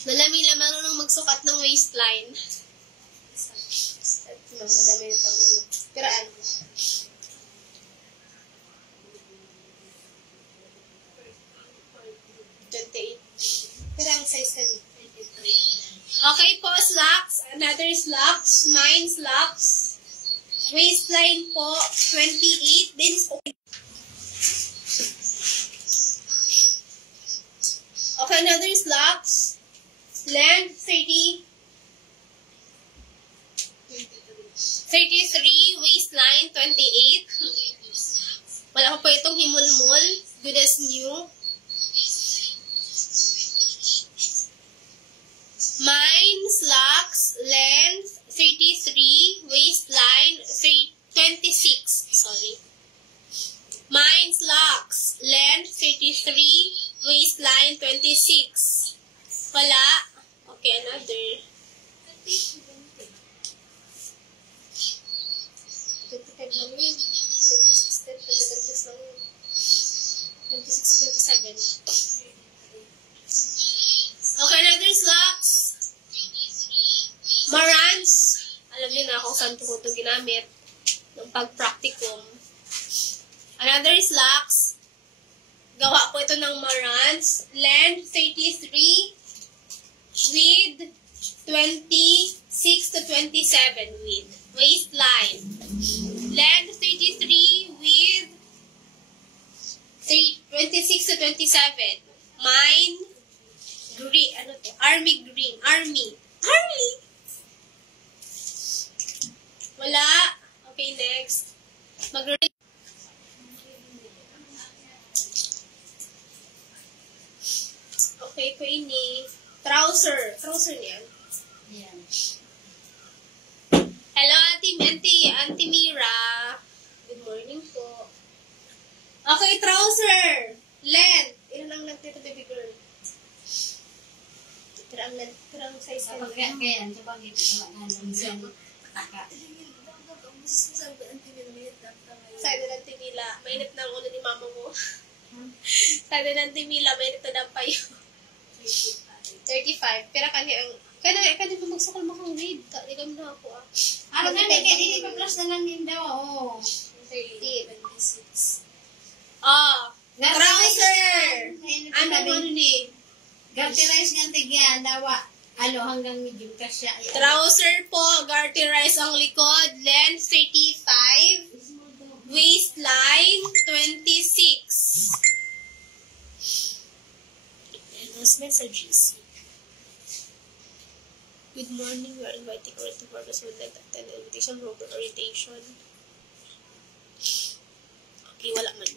Nalamila marunong magsukat ng waistline. Madami nito ang Pero ano? Pero ang size kami. Okay po, slacks. Another slacks. Mine slacks. Waistline po, 28. Then, okay, another slacks. Length, 33. Waistline, 28. Wala ko pa itong himulmul. Good as new. Mine, slacks, length, 33. Waistline, 26. Sorry. Mine, slacks. length 33, waistline 26. Wala. Okay, another. 25 lang yun. 26, 26 lang yun. 26, 27. Okay, another slacks. Marantz. Alam niyo na kung saan ko ito ginamit ng pag-practicum. Another slacks. Gawa ko ito ng Marantz. Length 33 with 26 to 27 with waistline. Length 33 with 26 to 27. Mine, green, ano to? Army green. Army. Wala. Okay, next. Okay, ko ini. Trouser. Trouser niyan. Yan. Hello, Auntie Mira. Good morning po. Okay, trouser. Length. Ilan ang length nito, baby girl? Tirang size ka Kapag kaya, sa bagay, wala nga lang siya. Taka. Sabi ng Auntie Mila, mainit na ang ulo ni mama mo. Sabi ng Auntie Mila, mainit na dampay yun. 35. Pero kanya magsukal mo kang grade. Kaligam na ako ah. Ano nga, hindi pa plus na lang din daw, oo. 30. 26. Oh, trouser! Ano ni? Garterize ng tigyan, dawa. Hanggang medium kasya. Trouser po, garterize ang likod. Length 35. Waistline 26. Those messages. Good morning. We are inviting orientation partners who would like to attend the invitation room orientation. Okay, wala man.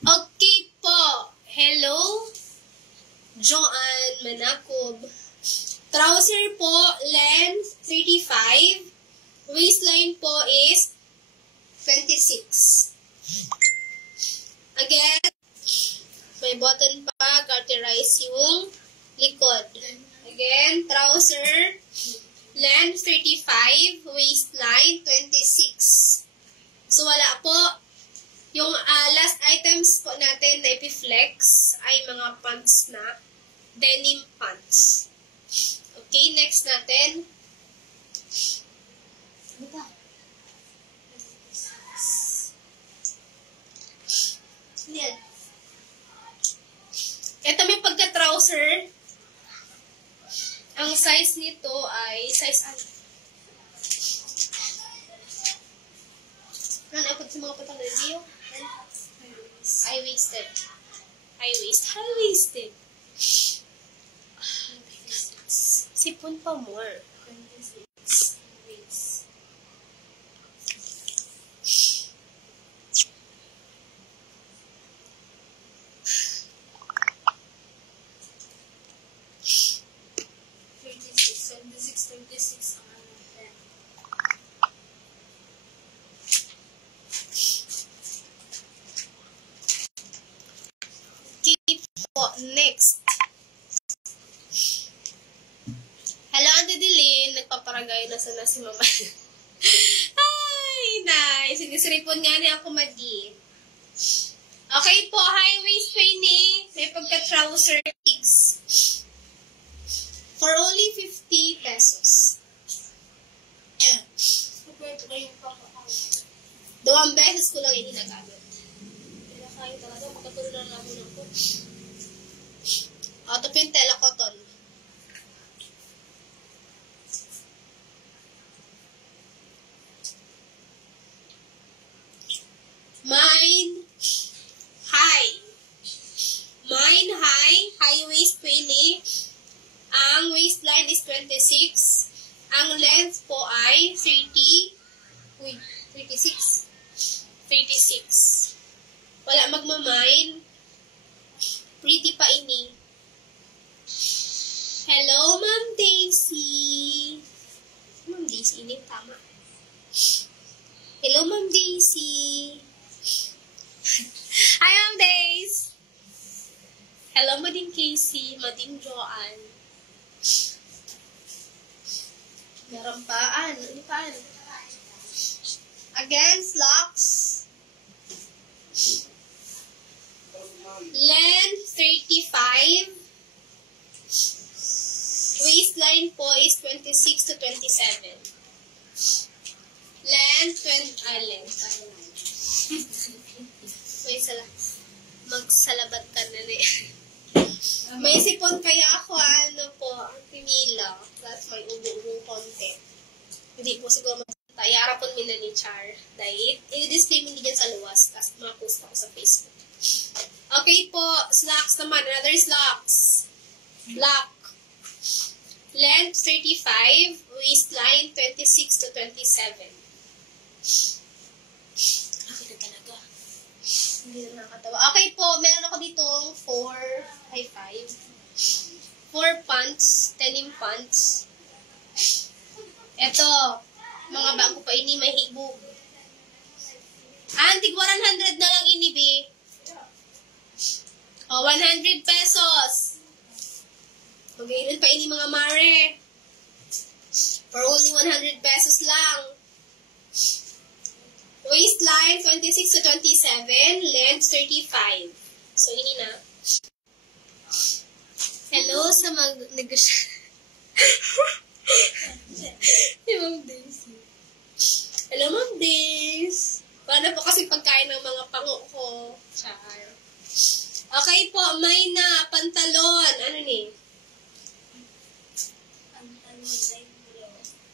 Okay po. Hello. Joanne Manacob. Trouser po, length 35. Waistline po is 26. Again, may button pa, garterize yung likod. Again, trouser, length 35, waistline 26. So, wala po. Yung last items po natin na ipiflex ay mga pants na, denim pants. Okay, next natin. Ano ba? Yan. Ito may pagka-trouser. Ang size nito ay size ano? Ano ako sa mga patang review? High-waisted. High-waisted. Sipon pa more. 26. Next. Hello, Auntie Dilin. Nagpaparagay na sana si Mama. Ay, nice. Sinisiripon nga niya ako madi. Okay po, high waist training. May pagka-trouser kicks. For only 50 pesos. Dalawang beses ko lang yung hinagamit. Kaya kayo talaga, makatulong na lang muna po. Ito po yung tela cotton. Mine high waist pili. Ang waistline is 26. Ang length po ay 36. Wala magmamine. Pretty pa ini. Hello, Ma'am Daisy. Ma'am Daisy, ini tama. Hello, Ma'am Daisy. Hi, Ma'am Daisy. Hello, Mading Casey, Mading Joanne. Meron pa. Ano pa? Against locks. Length 35. Waistline po is 26 to 27. Length 20. Length. Wait, magsalabat ka na rin. May sipon kaya ako, ano po, ang pimila. Tapos may ubo-ubong konti. Hindi po siguro matayara po nila ni Char. Dahil, i-display mo dyan sa luwas. Tapos mga-post ako sa Facebook. Okay po, slacks naman. Another slacks. Black. Length 35. Waistline 26 to 27. Okay na talaga. Hindi na nakakatawa. Okay po, meron ako ditong 4 pants, denim pants. Ito, mga bago pa ini, may hibog. Tig 100 na lang ini, be. 100 pesos. Mag-ilan pa ini, mga mare. For only 100 pesos lang. Waistline, 26 to 27. Length, 35. So, ini na. Hello sa mag-negosyo. Ma'am Daisy. Hello, Ma'am Daisy. Paano po kasi pagkain ng mga pango ko? Char. Okay po, may na pantalon. Ano ni?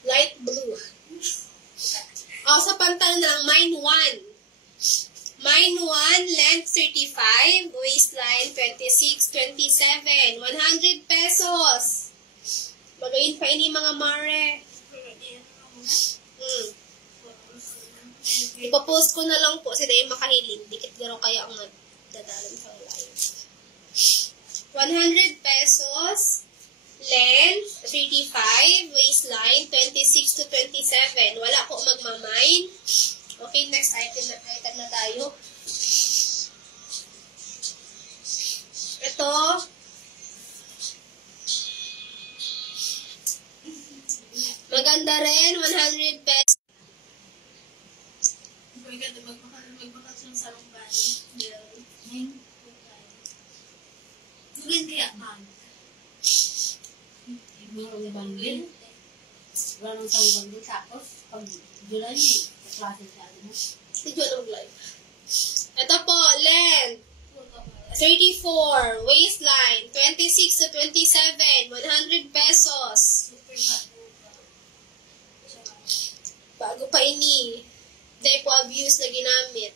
Light blue. Sa pantalon na lang, mine 1. Mine 1, length 35, waistline 26, 27, 100 pesos. Magayin pa ini mga mare. Ipapost ko na lang po, si Dayo makahiling. Dikit garo kaya ang nagdadalan sa live. 100 pesos. Length, 35, waistline, 26 to 27. Wala po magmamine. Okay, next item na tayo. Ito. Maganda rin, 100 pesos. Maganda, magbakas ng sarong bali. Dugan kaya, ma'am. Meron ng bandil. Wala nang isang bandil. Tapos, pag July, klase siya. Hindi ko mag-live. Ito po, length. 34, waistline, 26 to 27, 100 pesos. Bago pa ini. Dahil po abuse na ginamit.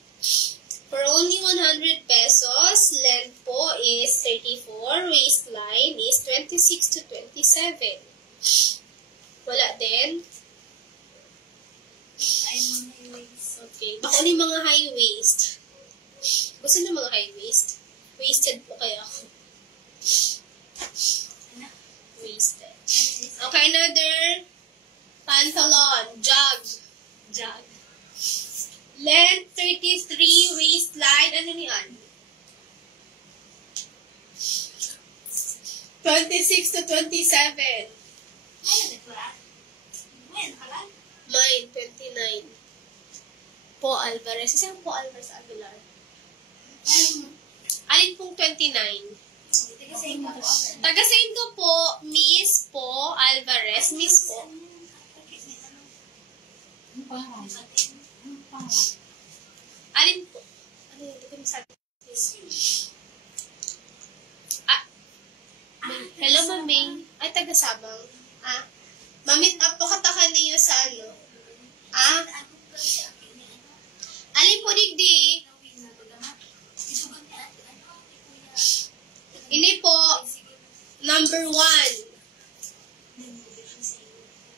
For only 100 pesos, length po is 34, waistline is 26 to 27. Wala din. Okay. Baka ni mga high waist. Gusto na mga high waist? Wasted po kaya ako. Wasted. Okay, another pantalon. Jog. Length 33, waistline, ano niyan? 26 to 27. Mine, 29. Po Alvarez. Isang po Alvarez Aguilar. Alin pong 29? Taga-Saint ko po, Miss po Alvarez. Miss po. Alin po? Ano yun? Hindi ko masabi. Hello, Maming. Ay, taga-Sabang. Mamit up po katakan niyo sa ano? Alin po, digdi? Ini po, number 1.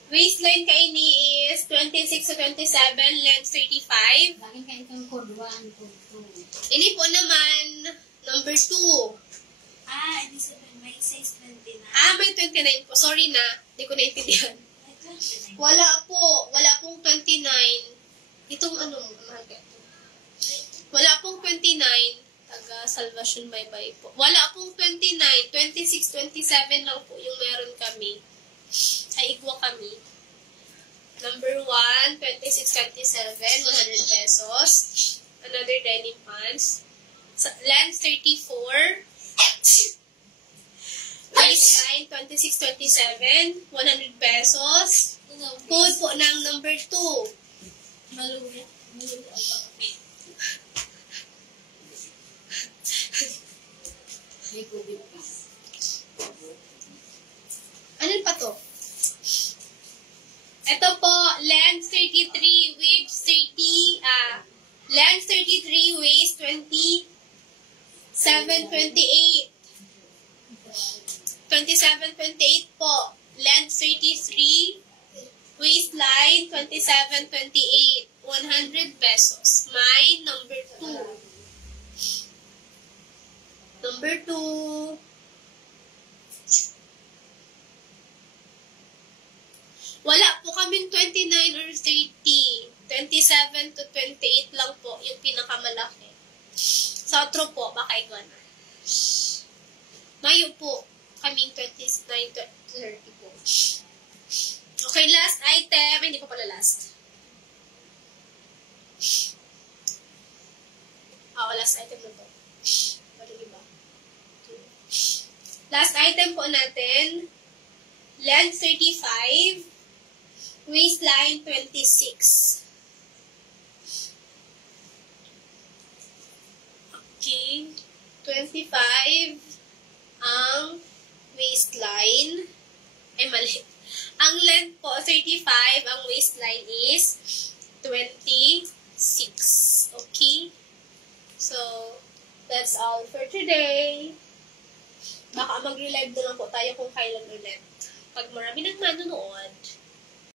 Waistline ka ini is 26 to 27, length 35. Laging kayo itong code 1, code 2. Ini po naman, number 2. Hindi sabihin, may size 29. May 29 po. Sorry na, hindi ko naintindihan. Wala po. Wala pong 29. Itong ano, wala pong 29. Taga Salvacion Baybay po. Wala pong 29, 26, 27 lang po yung meron kami. Ay, igwa kami. Number 1, 26, 27, 100 pesos. Another denim pants. Lens 34. Waistline 26, 27, 100 pesos. Code po ng number 2. Maluwi ang papel. May COVID pa. Ano pa to? Ito po, lens 33, width 30, lens 33, waist 27, 28. 27, 28 po. Lens 33, waistline 27, 28. 100 pesos. My number 2. Number 2. Wala po kaming 29 or 30. 27 to 28 lang po yung pinakamalaki. Sa outro po, baka ikaw na. Mayo po, kaming 29 to 30 po. Okay, last item. Hindi pa pala last. Last item na to. Ano ba? Last item po natin. Lens 35. Waistline 26. Okay. 25 ang waistline. Ay, mali. Ang length po, 35. Ang waistline is 26. Okay? So, that's all for today. Baka mag-relive na lang po tayo kung kailan ulit. Pag marami nang manonood.